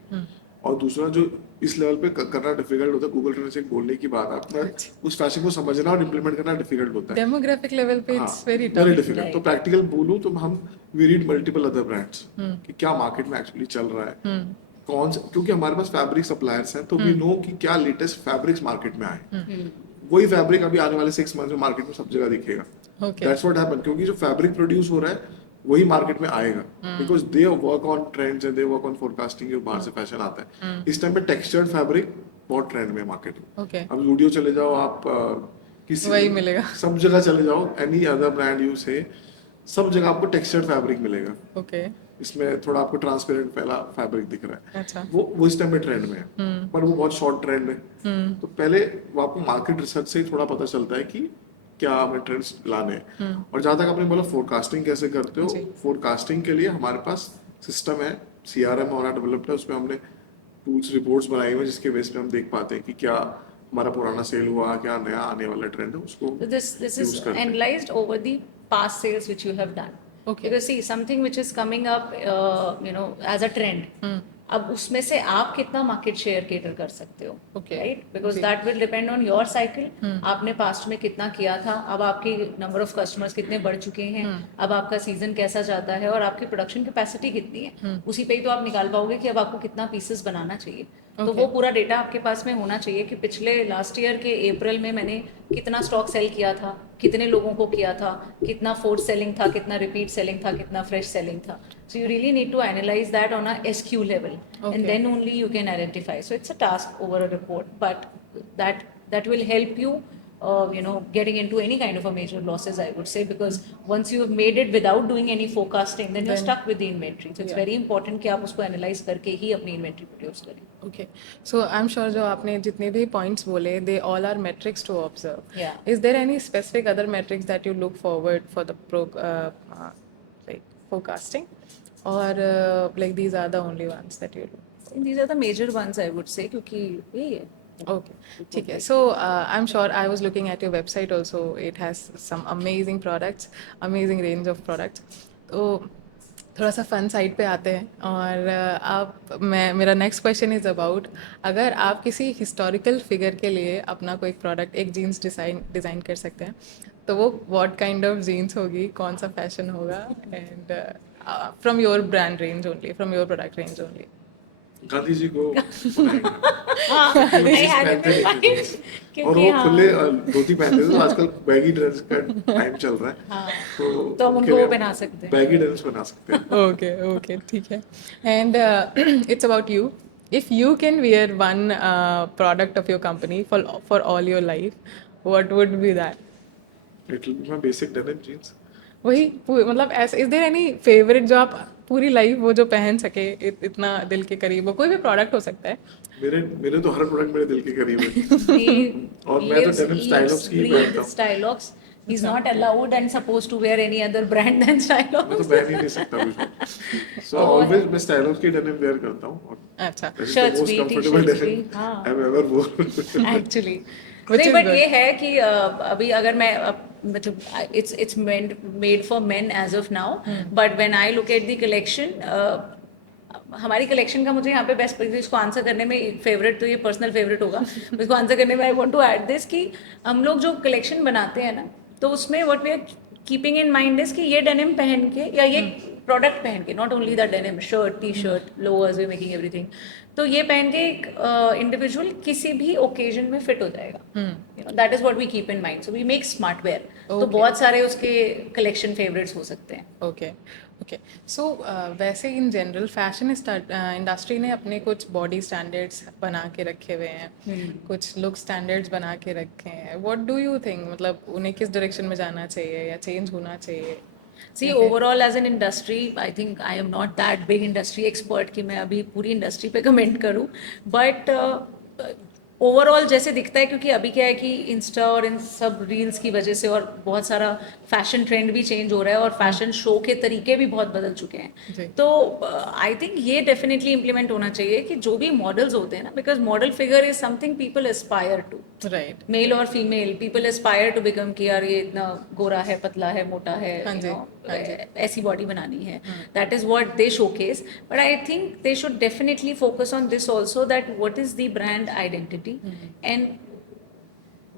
और दूसरा जो इस लेवल पे करना डिफिकल्ट होता है, गूगल ट्रेंड्स एक बोलने की बात, आपका उस फैशन को समझना और इम्प्लीमेंट करना डिफिकल्ट होता है। डेमोग्राफिक लेवल पे it's very very tough. Difficult. तो प्रैक्टिकल बोलूं तो हम we read multiple other brands कि क्या मार्केट में एक्चुअली चल रहा है, कौन से, क्योंकि हमारे पास फैब्रिक सप्लायर्स हैं, तो वी नो कि क्या लेटेस्ट फैब्रिक्स मार्केट में आए। वही फैब्रिक अभी आने वाले 6 मंथ में मार्केट में सब जगह दिखेगा। Okay. दैट्स व्हाट हैपन, क्योंकि जो फैब्रिक प्रोड्यूस हो रहा है वही मार्केट में आएगा, because they work on trends and they work on forecasting, जो बाहर से फैशन आता है। इस टाइम पे टेक्सचर्ड फैब्रिक बहुत ट्रेंड में मार्केट में। Okay. अब जूडियो चले जाओ आप, किसी वही मिलेगा। सब जगह चले जाओ, एनी अदर ब्रांड यू से, सब जगह आपको टेक्सचर्ड फैब्रिक मिलेगा। ओके, इसमें थोड़ा आपको ट्रांसपेरेंट पहला फैब्रिक दिख रहा है, अच्छा। वो इस टाइम में ट्रेंड में है, पर वो बहुत शॉर्ट ट्रेंड है। तो पहले वो आपको मार्केट रिसर्च से ही थोड़ा पता चलता है कि क्या हमें ट्रेंड्स लाने हैं। और जहाँ तक आपने बोला फोरकास्टिंग कैसे करते हो, फोरकास्टिंग के लिए हमारे पास सिस्टम है, CRM हमारा डेवलप्ड है, उसमें हमने टूल्स रिपोर्ट्स बनाई हुई है, जिसके बेस पे हम देख पाते हैं कि क्या हमारा पुराना सेल हुआ, क्या नया आने वाला ट्रेंड है, उसको So this use is करते हैं। analyzed over the past sales which you have done. Okay. Because see, something which is coming up, as a trend. अब उसमें से आप कितना मार्केट शेयर केटर कर सकते हो, Okay. Right? Because that will depend on your cycle. आपने past में कितना किया था, अब आपकी नंबर ऑफ कस्टमर्स कितने बढ़ चुके हैं, अब आपका सीजन कैसा जाता है, और आपकी प्रोडक्शन कैपेसिटी कितनी है, उसी पे ही तो आप निकाल पाओगे कि अब आपको कितना पीसेस बनाना चाहिए। तो वो पूरा डेटा आपके पास में होना चाहिए कि पिछले लास्ट ईयर के अप्रैल में मैंने कितना स्टॉक सेल किया था, कितने लोगों को किया था, कितना फोर्स सेलिंग था, कितना रिपीट सेलिंग था, कितना फ्रेश सेलिंग था. So you really need to analyze that on a SQ level, and then only you can identify. So it's a task over a report, but that will help you getting into any kind of a major losses, I would say, because once you have made it without doing any forecasting, then you're stuck with the inventory. So it's very important कि आप उसको analyze करके ही अपनी inventory produce करें. Okay, so I'm sure जो आपने जितने भी points बोले, they all are metrics to observe. Yeah. Is there any specific other metrics that you look forward for the like forecasting, or like these are the only ones that you look? And these are the major ones, I would say, क्योंकि यही है. Okay, ठीक है. So I'm sure I was looking at your website also. It has some amazing products, amazing range of products. तो थोड़ा सा fun side पे आते हैं और मेरा नेक्स्ट क्वेश्चन इज़ अबाउट, अगर आप किसी हिस्टोरिकल फिगर के लिए अपना कोई प्रोडक्ट, एक जीन्स डिज़ाइन कर सकते हैं, तो वो व्हाट काइंड ऑफ जीन्स होगी, कौन सा फैशन होगा, and from your brand range only, from your product range only. Gandhi ji को I had it in mind, और क्योंकि वो खुले धोती पहनते थे, तो आजकल बैगी ड्रेस का टाइम चल रहा है, तो हम उनको वो पहना सकते हैं. बैगी ड्रेस बना सकते हैं. Okay, ठीक है. And it's about you. If you can wear one product of your company for all your life, what would be that? It will be my basic denim jeans. वही मतलब ऐसे, is there any favourite जो आप पूरी life वो जो पहन सके, इतना दिल के करीब हो? कोई भी प्रोडक्ट हो सकता है. मेरे तो हर प्रोडक्ट मेरे दिल के करीब है. और मैं तो denim Stylox की ही पहनता हूँ. Stylox. He's not allowed and supposed to wear any other brand than Stylox. मैं तो पहन ही नहीं सकता कुछ. So always मैं Stylox की denim wear करता हूँ. अच्छा. Shirts भी, t-shirts भी, हाँ. I've ever worn. Actually. नहीं, बट ये है कि अभी अगर मैं मतलब it's made for men as of now, but when I look at the collection, हमारी कलेक्शन का मुझे यहाँ पे बेस्ट, इसको आंसर करने में फेवरेट, तो ये पर्सनल फेवरेट होगा, इसको आंसर करने में I want to add this कि हम लोग जो कलेक्शन बनाते हैं ना, तो उसमें what we are keeping in mind is कि ये डेनिम पहन के या ये प्रोडक्ट पहन के, not only the denim, shirt, T shirt, lowers, we making everything, तो ये पहन के एक इंडिविजुअल किसी भी ओकेजन में फिट हो जाएगा. That is what we keep in mind. So we make smart wear. तो बहुत सारे उसके कलेक्शन फेवरेट्स हो सकते हैं. ओके. सो वैसे इन जनरल फैशन इंडस्ट्री ने अपने कुछ बॉडी स्टैंडर्ड्स बना के रखे हुए हैं, कुछ लुक स्टैंडर्ड्स बना के रखे हैं. व्हाट डू यू थिंक, मतलब उन्हें किस डायरेक्शन में जाना चाहिए या चेंज होना चाहिए? See, overall as an industry, I think I am not that big industry expert कि मैं अभी पूरी इंडस्ट्री पे कमेंट करूँ, बट ओवरऑल जैसे दिखता है, क्योंकि अभी क्या है कि इंस्टा और इन सब रील्स की वजह से और बहुत सारा फैशन ट्रेंड भी चेंज हो रहा है और फैशन शो के तरीके भी बहुत बदल चुके हैं. तो आई थिंक ये डेफिनेटली इम्प्लीमेंट होना चाहिए कि जो भी मॉडल्स होते हैं ना, because model figure is something people aspire to, right, male और female, people aspire to become कि यार ये इतना गोरा है, पतला है, मोटा है, ऐसी बॉडी बनानी है. That is what they showcase. But I think they should definitely focus on this also, that what is the brand identity and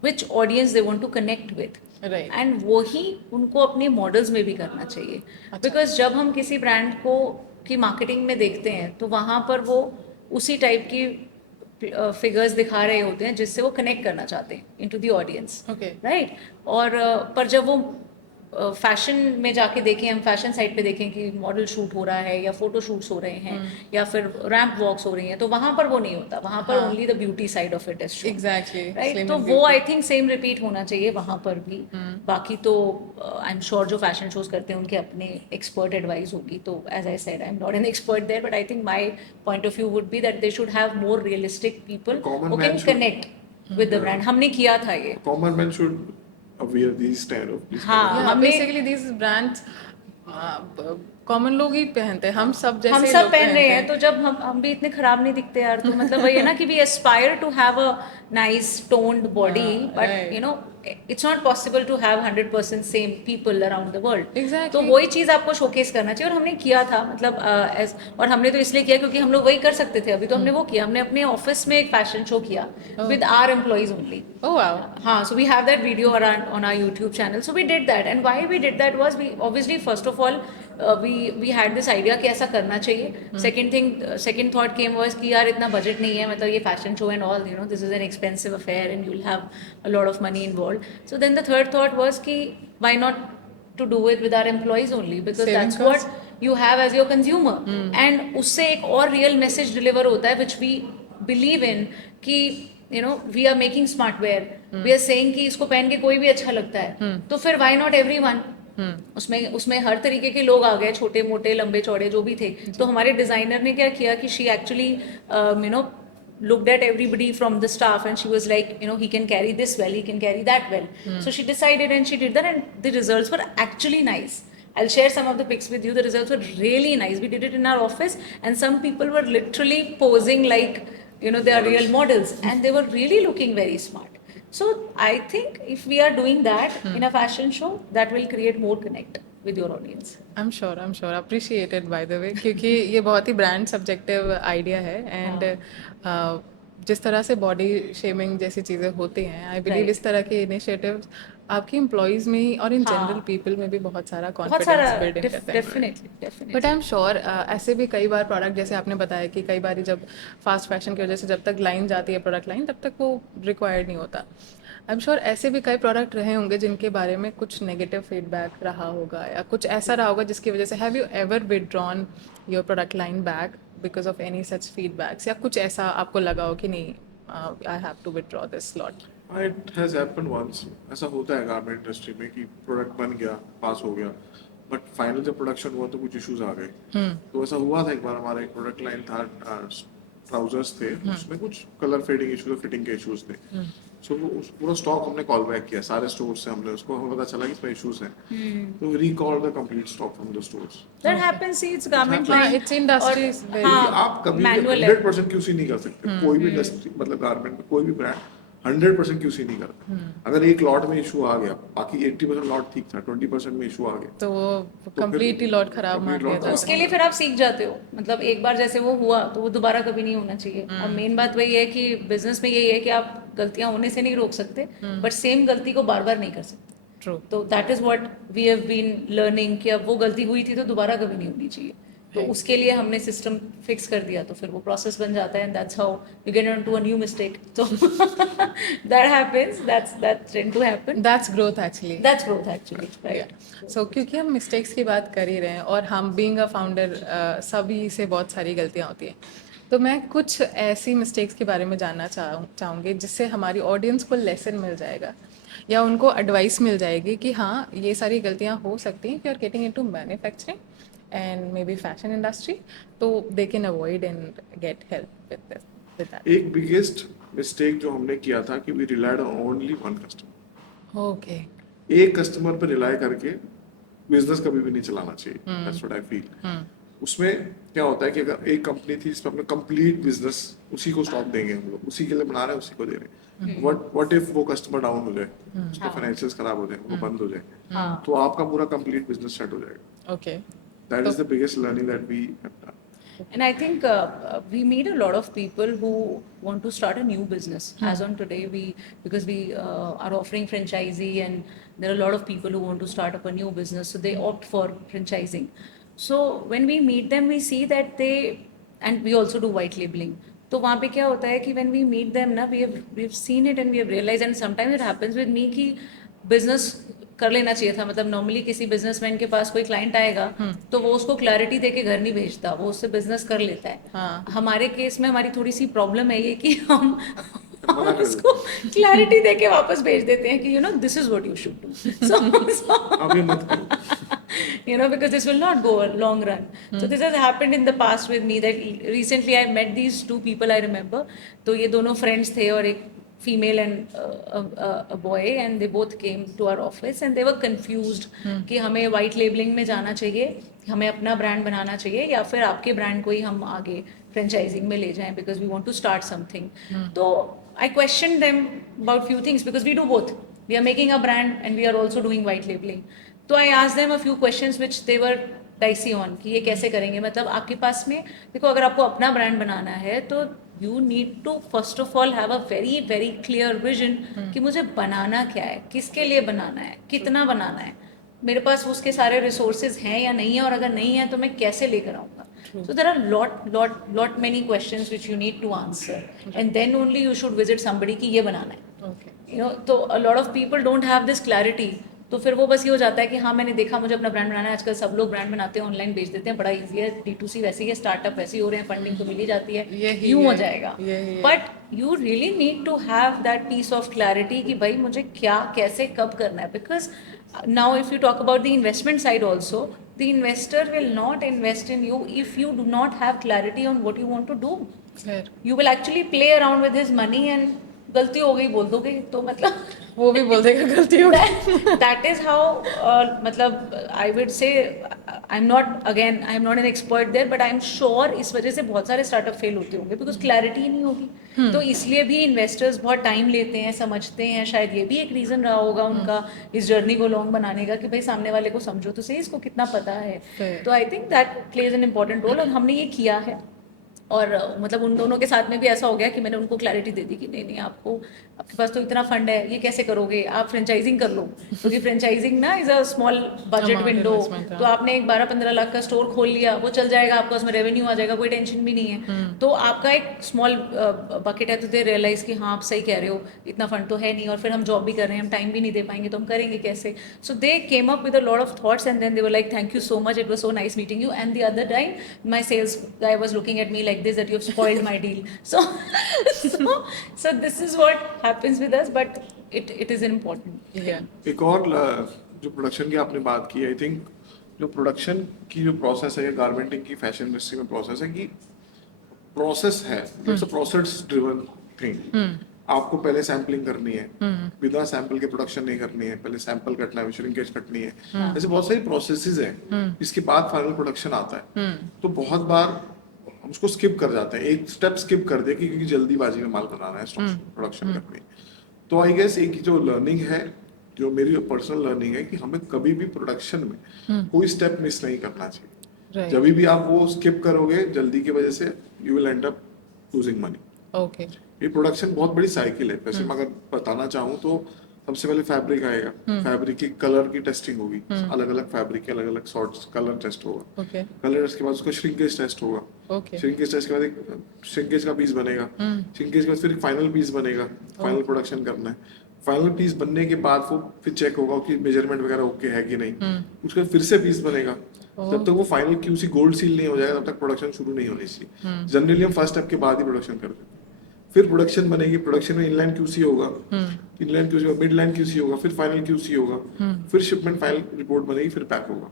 which audience they want to connect with. And वही उनको अपने models में भी करना चाहिए. Because जब हम किसी ब्रांड को की मार्केटिंग में देखते हैं तो वहाँ पर वो उसी टाइप की फिगर्स दिखा रहे होते हैं जिससे वो कनेक्ट करना चाहते हैं इनटू द ऑडियंस, राइट. और पर जब वो फैशन में जाके देखें, हम फैशन साइट पे देखें कि मॉडल शूट हो रहा है या फोटो शूट्स हो रहे हैं या फिर रैंप वॉक्स हो रही हैं, तो वहाँ पर वो नहीं होता. वहाँ पर only the beauty side of it is shown. Exactly, right. तो वो आई थिंक सेम रिपीट होना चाहिए वहाँ पर भी. बाकी तो आई एम श्योर जो फैशन शोज करते हैं उनके अपने एक्सपर्ट एडवाइस होगी. तो as I said, I am not an expert there, but I think my point of view would be that they should have more realistic people who can connect with the brand. हमने किया था ये. Common man should wear these kind of these हाँ, kind of- हमने basically this brands common लोग ही पहनते हैं, हम सब जैसे हम सब पहन रहे हैं. तो जब हम भी इतने खराब नहीं दिखते यार, तो मतलब वही है ना कि we aspire to have a nice toned body, but you know it's not possible to have 100% same people around the world. Exactly. तो वही चीज़ आपको शोकेस करना चाहिए. और हमने किया था, मतलब और हमने तो इसलिए किया क्योंकि हम लोग वही कर सकते थे. अभी तो हमने वो किया, हमने अपने ऑफिस में एक फैशन शो किया with our employees only. Oh wow. हाँ, so we have that video on our YouTube channel. So we did that, and why we did that was we obviously first of all we had this idea कि ऐसा करना चाहिए. Second thought came was कि यार इतना budget नहीं है, मतलब ये fashion show and all, you know this is an expensive affair and you will have a lot of money involve. So then the third thought was कि why not to do it with our employees only, because Saving that's cost. what you have as your consumer. And उससे एक और real message deliver होता है which we believe in कि you know we are making smart wear, we are saying कि इसको पहन के कोई भी अच्छा लगता है, तो फिर why not everyone. उसमें हर तरीके के लोग आ गए, छोटे मोटे लंबे चौड़े जो भी थे. तो हमारे डिजाइनर ने क्या किया कि she actually you know looked at everybody from the staff and she was like, you know, he can carry this well, he can carry that well. So she decided and she did that, and the results were actually nice. I'll share some of the pics with you. The results were really nice. We did it in our office and some people were literally posing like, you know, they are real models and they were really looking very smart. So I think if we are doing that in a fashion show, that will create more connect with your audience. I'm sure appreciated by the way, क्योंकि ये बहुत ही brand subjective idea है. And जिस तरह से body shaming जैसी चीज़ें होती हैं, आई बिलीव इस तरह के इनिशिएटिव्स आपकी एम्प्लॉयज़ में ही और इन जनरल पीपल में भी बहुत सारा कॉन्फिडेंस बिल्ड इन करते हैं. Definitely. But I am sure ऐसे भी कई बार प्रोडक्ट, जैसे आपने बताया कि कई बार जब फास्ट फैशन की वजह से जब तक लाइन जाती है प्रोडक्ट लाइन, तब तक वो रिक्वायर्ड नहीं होता. आई एम श्योर ऐसे भी कई प्रोडक्ट रहे होंगे जिनके बारे में कुछ नेगेटिव फीडबैक रहा होगा या कुछ ऐसा रहा होगा जिसकी वजह से have you ever withdrawn your product line back because of any such feedbacks, या कुछ ऐसा आपको लगा हो कि नहीं I have to withdraw this slot? It has happened once. ऐसा होता है गारमेंट इंडस्ट्री में कि प्रोडक्ट बन गया, पास हो गया, बट फाइनल जब प्रोडक्शन हुआ तो कुछ इश्यूज आ गए. तो ऐसा हुआ था एक बार. हमारा एक प्रोडक्ट लाइन था, ट्राउजर्स थे, उसमें कुछ कलर फेडिंग इश्यूज और फिटिंग के इश्यूज थे. सो पूरा स्टॉक हमने कॉल बैक किया सारे स्टोर से. हमने उसको हमें पता चला कि इसमें इश्यूज हैं, तो we recall the complete stock from the stores. That happens. See, it's garment हाँ, line. it's industry is very- आप कभी manual है. 100% क्यूसी नहीं कर सकते. कोई भी इंडस्ट्री, मतलब गारमेंट में कोई भी ब्रांड 100% क्यूसी नहीं करता. अगर एक लॉट में इशू आ गया, बाकी 80% लॉट ठीक था, 20% में इशू आ गया, तो वो कंप्लीट ही लॉट खराब मान complete लिया lot जाता उसके लिए फिर आप सीख जाते हो. मतलब एक बार जैसे वो हुआ तो वो दोबारा कभी नहीं होना चाहिए. और मेन बात वही है कि बिजनेस में यही है कि आप गलतियां होने से नहीं रोक सकते, बट सेम गलती को बार बार नहीं कर सकते. ट्रू. तो that is what we have been learning कि अब वो गलती हुई थी तो दोबारा कभी नहीं होनी चाहिए. तो उसके लिए हमने सिस्टम फिक्स कर दिया, तो फिर वो प्रोसेस बन जाता है, and that's how you get into a new mistake. तो that happens, that's tend to happen. That's growth actually. That's growth actually, right. So क्योंकि हम मिस्टेक्स की बात कर ही रहे हैं और हम बीइंग अ फाउंडर सभी से बहुत सारी गलतियां होती हैं, तो मैं कुछ ऐसी मिस्टेक्स के बारे में जानना चाहूँगी जिससे हमारी ऑडियंस को लेसन मिल जाएगा या उनको एडवाइस मिल जाएगी कि हाँ ये सारी गलतियाँ हो सकती हैं if you are getting into manufacturing and maybe fashion industry, तो they can avoid and get help with this, with that. एक बिगेस्ट मिस्टेक जो हमने किया था कि we relied on only one customer. Okay. एक कस्टमर पर रिलाई करके बिजनेस कभी भी नहीं चलाना चाहिए. That's what I feel. उसमें क्या होता है कि अगर एक कंपनी थी जिसमें अपना कंप्लीट बिजनेस उसी को स्टॉक देंगे हम लोग, उसी के लिए बना रहे हैं, उसी को दे रहे हैं. व्हाट इफ वो कस्टमर डाउन हो जाए, उसका फाइनेंशियल्स खराब हो जाए, वो बंद हो जाए, तो आपका पूरा कंप्लीट बिजनेस सेट हो जाएगा. Okay. That is the biggest learning that we have done. And I think we meet a lot of people who want to start a new business. As on today, because we are offering franchisee, and there are a lot of people who want to start up a new business, so they opt for franchising. So when we meet them, we see that and we also do white labeling. तो वहाँ पे क्या होता है कि when we meet them ना, we've seen it and we have realized, and sometimes it happens with me कि business कर लेना चाहिए था. मतलब नॉर्मली किसी बिजनेसमैन के पास कोई क्लाइंट आएगा तो वो उसको क्लैरिटी देके घर नहीं भेजता, वो उससे बिजनेस कर लेता है. हमारे केस में हमारी थोड़ी सी प्रॉब्लम है ये कि हम उसको क्लैरिटी देके वापस भेज देते हैं कि you know this is what you should do. So अभी मत करो. you know, because this will not go a long run. So this has happened in the past with me, that recently I met these two people I remember. तो ये दोनों friends थे और एक female and a boy, and they both came to our office and they were confused कि हमें white labeling में जाना चाहिए, हमें अपना brand बनाना चाहिए, या फिर आपके brand को ही हम आगे franchising में ले जाएं because we want to start something. तो I questioned them about few things because we do both. We are making a brand and we are also doing white labeling. तो I asked them a few questions which they were dicey on कि ये कैसे करेंगे. मतलब आपके पास में देखो, अगर आपको अपना ब्रांड बनाना है तो you need to first of all have a very very clear vision कि मुझे बनाना क्या है, किसके लिए बनाना है, कितना बनाना है. मेरे पास उसके सारे रिसोर्सेज हैं या नहीं है, और अगर नहीं है तो मैं कैसे लेकर आऊँगा. So there are lot many questions which you need to answer, and then only you should visit somebody कि ये बनाना है. Okay. You know, तो a lot of people don't have this clarity. तो फिर वो बस ये हो जाता है कि हाँ मैंने देखा मुझे अपना ब्रांड बनाना है. आजकल सब लोग ब्रांड बनाते हैं, ऑनलाइन बेच देते हैं, बड़ा इजी है. D2C वैसे ही है, स्टार्टअप वैसे ही हो रहे हैं, फंडिंग तो मिल ही जाती है, यही यूँ हो है, जाएगा. यही है. But you really need to have that piece of clarity कि भाई मुझे क्या कैसे कब करना है. Because now if you talk about the investment side also, the investor will not invest in you if you do not have clarity on what you want to do. Fair. You will actually play around with his money and गलती हो गई बोल दोगे तो मतलब वो भी बोल देगा गलती हो गई. that is how मतलब I would say I'm not an expert there, but I'm sure इस वजह से बहुत सारे स्टार्टअप फेल होते होंगे because clarity ही नहीं होगी. तो इसलिए भी इन्वेस्टर्स बहुत टाइम लेते हैं, समझते हैं. शायद ये भी एक रीजन रहा होगा उनका इस जर्नी को लॉन्ग बनाने का कि भाई सामने वाले को समझो तो सही इसको कितना पता है. तो I think that plays an important role, और हमने ये किया है. और मतलब उन दोनों के साथ में भी ऐसा हो गया कि मैंने उनको क्लैरिटी दे दी कि नहीं नहीं आपके पास तो इतना फंड है, ये कैसे करोगे, आप फ्रेंचाइजिंग कर लो. क्योंकि फ्रेंचाइजिंग ना is a small budget window. तो आपने एक 12-15 लाख का स्टोर खोल लिया, वो चल जाएगा, आपका उसमें रेवेन्यू आ जाएगा, कोई टेंशन भी नहीं है. तो आपका एक स्मॉल बकेट है. तो दे रियलाइज कि हाँ आप सही कह रहे हो, इतना फंड तो है नहीं, और फिर हम जॉब भी कर रहे हैं, हम टाइम भी नहीं दे पाएंगे, तो हम करेंगे कैसे. So they came up with a lot of thoughts and then they were like thank you so much, it was so nice meeting you. And the other time my sales guy was looking at me like this that you've spoiled my deal. So this is what happens with us, but it is important. Yeah. एक और जो production की आपने बात की, I think जो production की जो प्रोसेस है या गारमेंटिंग की फैशन इंडस्ट्री में प्रोसेस है कि प्रोसेस है, it's a process driven thing. आपको पहले सैम्पलिंग करनी है, बिना सैंपल के प्रोडक्शन नहीं करनी है, पहले सैंपल कटना है, श्रिंकेज कटनी है. ऐसे बहुत सारी प्रोसेसेस हैं, इसके बाद फाइनल प्रोडक्शन आता है. तो बहुत बार हम उसको स्किप कर जाते हैं, एक स्टेप स्किप कर दे क्योंकि जल्दीबाजी में माल बनाना है, प्रोडक्शन करनी है. तो आई गेस एक जो लर्निंग है, जो मेरी पर्सनल लर्निंग है कि हमें कभी भी प्रोडक्शन में कोई स्टेप मिस नहीं करना चाहिए. जब भी आप वो स्किप करोगे जल्दी की वजह से, you will and up losing money. Okay. ये प्रोडक्शन बहुत बड़ी साइकिल है. वैसे मैं अगर बताना चाहूँ तो सबसे पहले फैब्रिक आएगा, फैब्रिक की कलर की टेस्टिंग होगी, अलग अलग फैब्रिक के अलग अलग सॉर्ट्स कलर टेस्ट होगा. ओके. कलर टेस्ट के बाद उसका श्रिंकेज टेस्ट होगा. ओके. श्रिंकेज टेस्ट के बाद एक श्रिंकेज का पीस बनेगा. श्रिंकेज के बाद फिर एक फाइनल पीस बनेगा, फाइनल प्रोडक्शन करना है. फाइनल पीस बनने के बाद वो फिर चेक होगा कि मेजरमेंट वगैरह ओके है कि नहीं. उसके बाद फिर से पीस बनेगा. जब तक वो फाइनल QC गोल्ड सील नहीं हो जाएगा तब तक प्रोडक्शन शुरू नहीं होनी चाहिए. जनरली हम फर्स्ट स्टेप के बाद ही प्रोडक्शन करते हैं. फिर प्रोडक्शन बनेगी, प्रोडक्शन में इनलाइन QC होगा, इनलाइन QC होगा, मिड लाइन QC होगा, फिर फाइनल QC होगा, फिर शिपमेंट फाइनल रिपोर्ट बनेगी, फिर पैक होगा.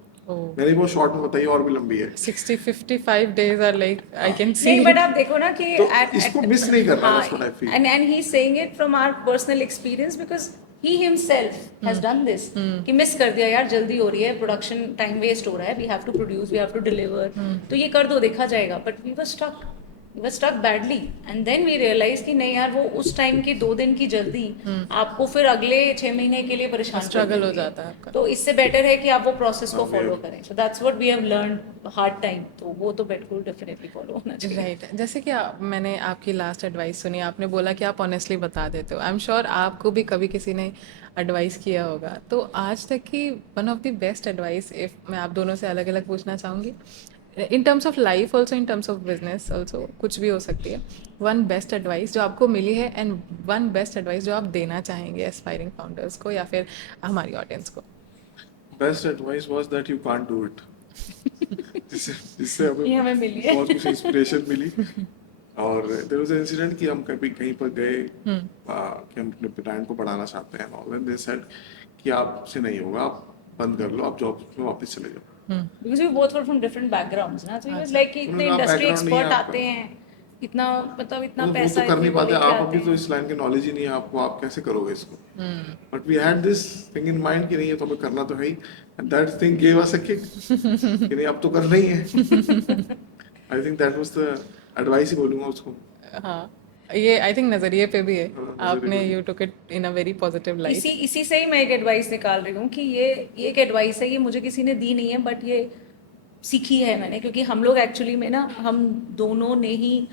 मैंने बहुत शॉर्ट में बताई, और भी लंबी है. 60-55 days are like I can see. नहीं, but आप देखो ना कि तो इसको मिस नहीं करना, that's what I feel. and he's saying it from our personal experience because he himself has done this. कि मिस कर दिया यार, जल्दी हो रही है, प्रोडक्शन टाइम वेस्ट हो रहा है, we have to produce, we have to deliver, तो ये कर दो, देखा जाएगा. but we were stuck badly, and then we realized कि नहीं यार, वो उस टाइम की 2 दिन की जल्दी आपको फिर अगले 6 महीने के लिए परेशान स्ट्रगल हो जाता है आपका. तो इससे बेटर है कि आप वो प्रोसेस को फॉलो करें. so that's what we have learned hard time. तो वो तो बिल्कुल डेफिनेटली फॉलो होना चाहिए. राइट. जैसे कि मैंने आपकी लास्ट एडवाइस सुनी, आपने बोला कि आप ऑनेस्टली बता देते हो. आई एम श्योर आपको भी कभी किसी ने एडवाइस किया होगा. तो आज तक की one of the best advice, if मैं आप दोनों से अलग अलग पूछना चाहूँगी, in terms of life also, in terms of business also, कुछ भी हो सकती है, वन बेस्ट एडवाइस जो आपको मिली है, एंड वन बेस्ट एडवाइस जो आप देना चाहेंगे एस्पायरिंग फाउंडर्स को या फिर हमारी ऑडियंस को. Best advice was that you can't do it. जिससे हमें मिली है, बहुत कुछ इंस्पिरेशन मिली. और देयर वाज एन इंसिडेंट कि हम कभी कहीं पर गए कि हम अपने ब्रांड को बढ़ाना चाहते हैं, और दे सेड कि आपसे नहीं होगा, आप बंद कर लो, आप जॉब में वापस चले जाओ. because we both were from different backgrounds ना. so it was like कि इतने इंडस्ट्री एक्सपर्ट आते हैं, इतना मतलब इतना पैसा वो तो कर नहीं पाते. आप अभी तो हैं. इस लाइन के नॉलेज ही नहीं है आपको, आप कैसे करोगे इसको. But we had this thing in mind कि नहीं ये तो हमें करना तो है ही, and that thing give us a kick कि नहीं अब तो करना ही है. I think that was the advice ही बोलूंगा उसको. हाँ, ये आई थिंक नजरिए पे भी है. आपने you took it in a very positive light. इसी से ही मैं एक एडवाइस निकाल रही हूँ कि ये एक एडवाइस है, ये मुझे किसी ने दी नहीं है, बट ये सीखी है मैंने, क्योंकि हम लोग एक्चुअली में ना, हम दोनों ने ही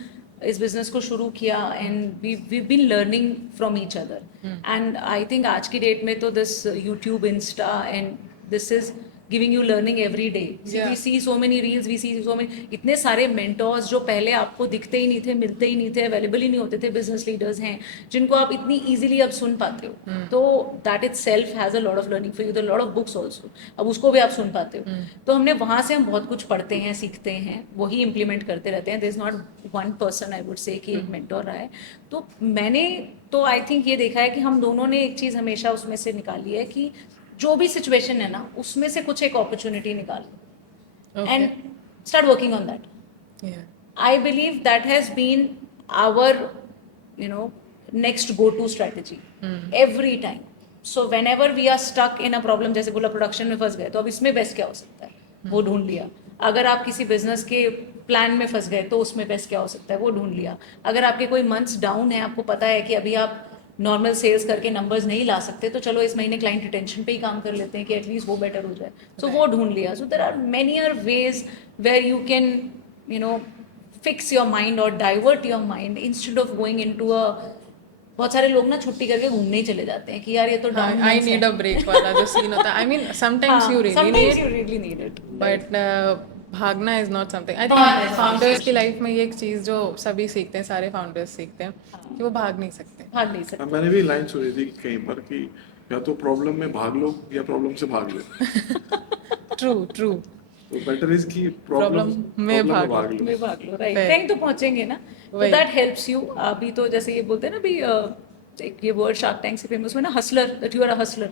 इस बिजनेस को शुरू किया, and we been learning from each other. And I think आज की डेट में तो this YouTube, Insta and this is giving you learning every day. Yeah. We see so many reels, we see so many, इतने सारे mentors जो पहले आपको दिखते ही नहीं थे, मिलते ही नहीं थे, available ही नहीं होते थे, business leaders हैं जिनको आप इतनी easily अब सुन पाते हो. तो that itself has a lot of learning for you. There are a lot of books also. अब उसको भी आप सुन पाते हो. तो हमने वहाँ से हम बहुत कुछ पढ़ते हैं, सीखते हैं, वही implement करते रहते हैं. There is not one person I would say कि एक mentor रहा है. तो मैंने तो I think ये देखा है कि हम दोनों ने एक चीज़ हमेशा उसमें से निकाली है कि जो भी सिचुएशन है ना उसमें से कुछ एक अपॉर्चुनिटी निकालो and start working on that. I believe that has been our next go to strategy every time. So whenever we are stuck in a problem, जैसे बोला प्रोडक्शन में फंस गए तो अब इसमें बेस्ट क्या हो सकता है, वो ढूंढ लिया. अगर आप किसी बिजनेस के प्लान में फंस गए तो उसमें बेस्ट क्या हो सकता है, वो ढूंढ लिया. अगर आपके कोई मंथ्स डाउन है, आपको पता है कि अभी आप नॉर्मल सेल्स करके नंबर्स नहीं ला सकते, तो चलो इस महीने क्लाइंट रिटेंशन पे ही काम कर लेते हैं कि एटलीस्ट वो बेटर हो जाए. सो वो ढूंढ लिया. So there are many uh ways where you can fix your mind और divert your mind instead of going into a. बहुत सारे लोग ना छुट्टी करके घूमने ही चले जाते हैं कि यार ये तो down, I need a break वाला जो सीन होता है. I mean sometimes you really need it, but भागना is not something. I think founders की लाइफ में ये एक चीज जो सभी सीखते हैं, सारे फाउंडर्स सीखते हैं कि वो भाग नहीं सकते. मैंने भी लाइन सुनी थी कहीं पर कि या तो प्रॉब्लम में भाग लो या प्रॉब्लम से भाग लो. ट्रू. तो बेटर इज कि प्रॉब्लम में भाग लो. राइट, कहीं तो पहुंचेंगे ना. तो दैट हेल्प्स यू. अभी तो जैसे ये बोलते हैं ना भी ये वर्ड शार्क टैंक से फेमस हुआ ना, hustler, that you are a hustler.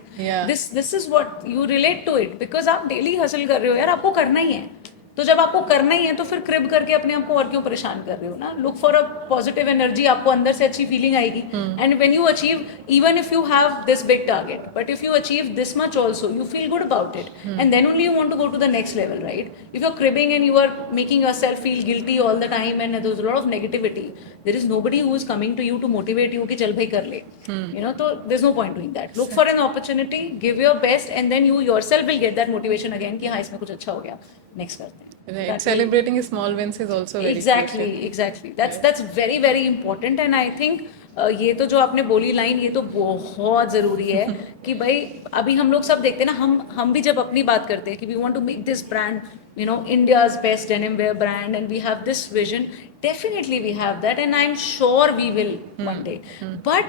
This is what you relate to it, because आप डेली हसल कर रहे हो यार, आपको करना ही है. तो जब आपको करना ही है तो फिर क्रिब करके अपने आप को और क्यों परेशान कर रहे हो ना. Look for a positive energy, आपको अंदर से अच्छी फीलिंग आएगी. And when you achieve, even if you have this big target, but if you achieve this much also, you feel good about it, and then only you want to go to the next level, right. If you are cribbing and you are making yourself feel guilty all the time and there is a lot of negativity, there is nobody who is coming to you to motivate you कि चल भाई कर ले, तो there is no point doing that. Look for an opportunity, give your best, and then you yourself will get that motivation again कि हाँ इसमें कुछ अच्छा हो गया, नेक्स्ट करते हैं. Right. Celebrating small wins is also very exactly. That's very important, and I think ये तो जो आपने बोली लाइन, ये तो बहुत ज़रूरी है कि भाई अभी हम लोग सब देखते हैं ना, हम भी जब अपनी बात करते हैं कि we want to make this brand, India's best denim wear brand, and we have this vision. Definitely we have that, and I'm sure we will one day. But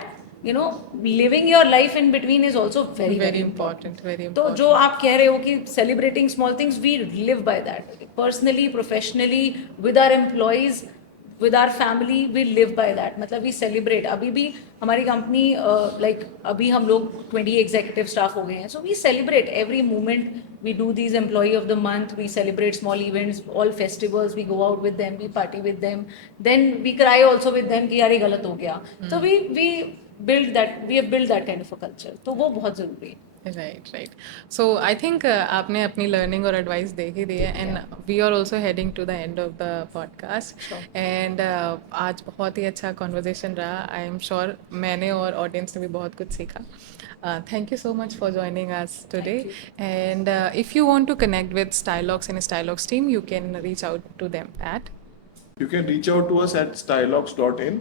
living your life in between is also very important. तो जो आप कह रहे हो कि celebrating small things, we live by that. Personally, professionally, with our employees, with our family, we live by that. मतलब we celebrate. अभी भी हमारी कंपनी like अभी हम लोग 20 executive staff हो गए हैं. So we celebrate every moment. We do these employee of the month. We celebrate small events, all festivals. We go out with them. We party with them. Then we cry also with them कि यार ये गलत हो गया. So we build that. We have built that kind of a culture. तो वो बहुत ज़रूरी है. Right. So I think आपने अपनी learning और advice दे ही दी है, and we are also heading to the end of the podcast. Sure. And आज बहुत ही अच्छा conversation रहा. I am sure मैंने और audience ने भी बहुत कुछ सीखा. Thank you so much for joining us today. And if you want to connect with Stylox and Stylox team, you can reach out to them at. You can reach out to us at stylox.in.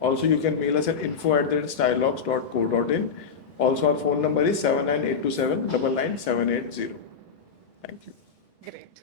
Also, you can mail us at info@stylox.co.in. Also, our phone number is 79827 99780. Thank you. Great.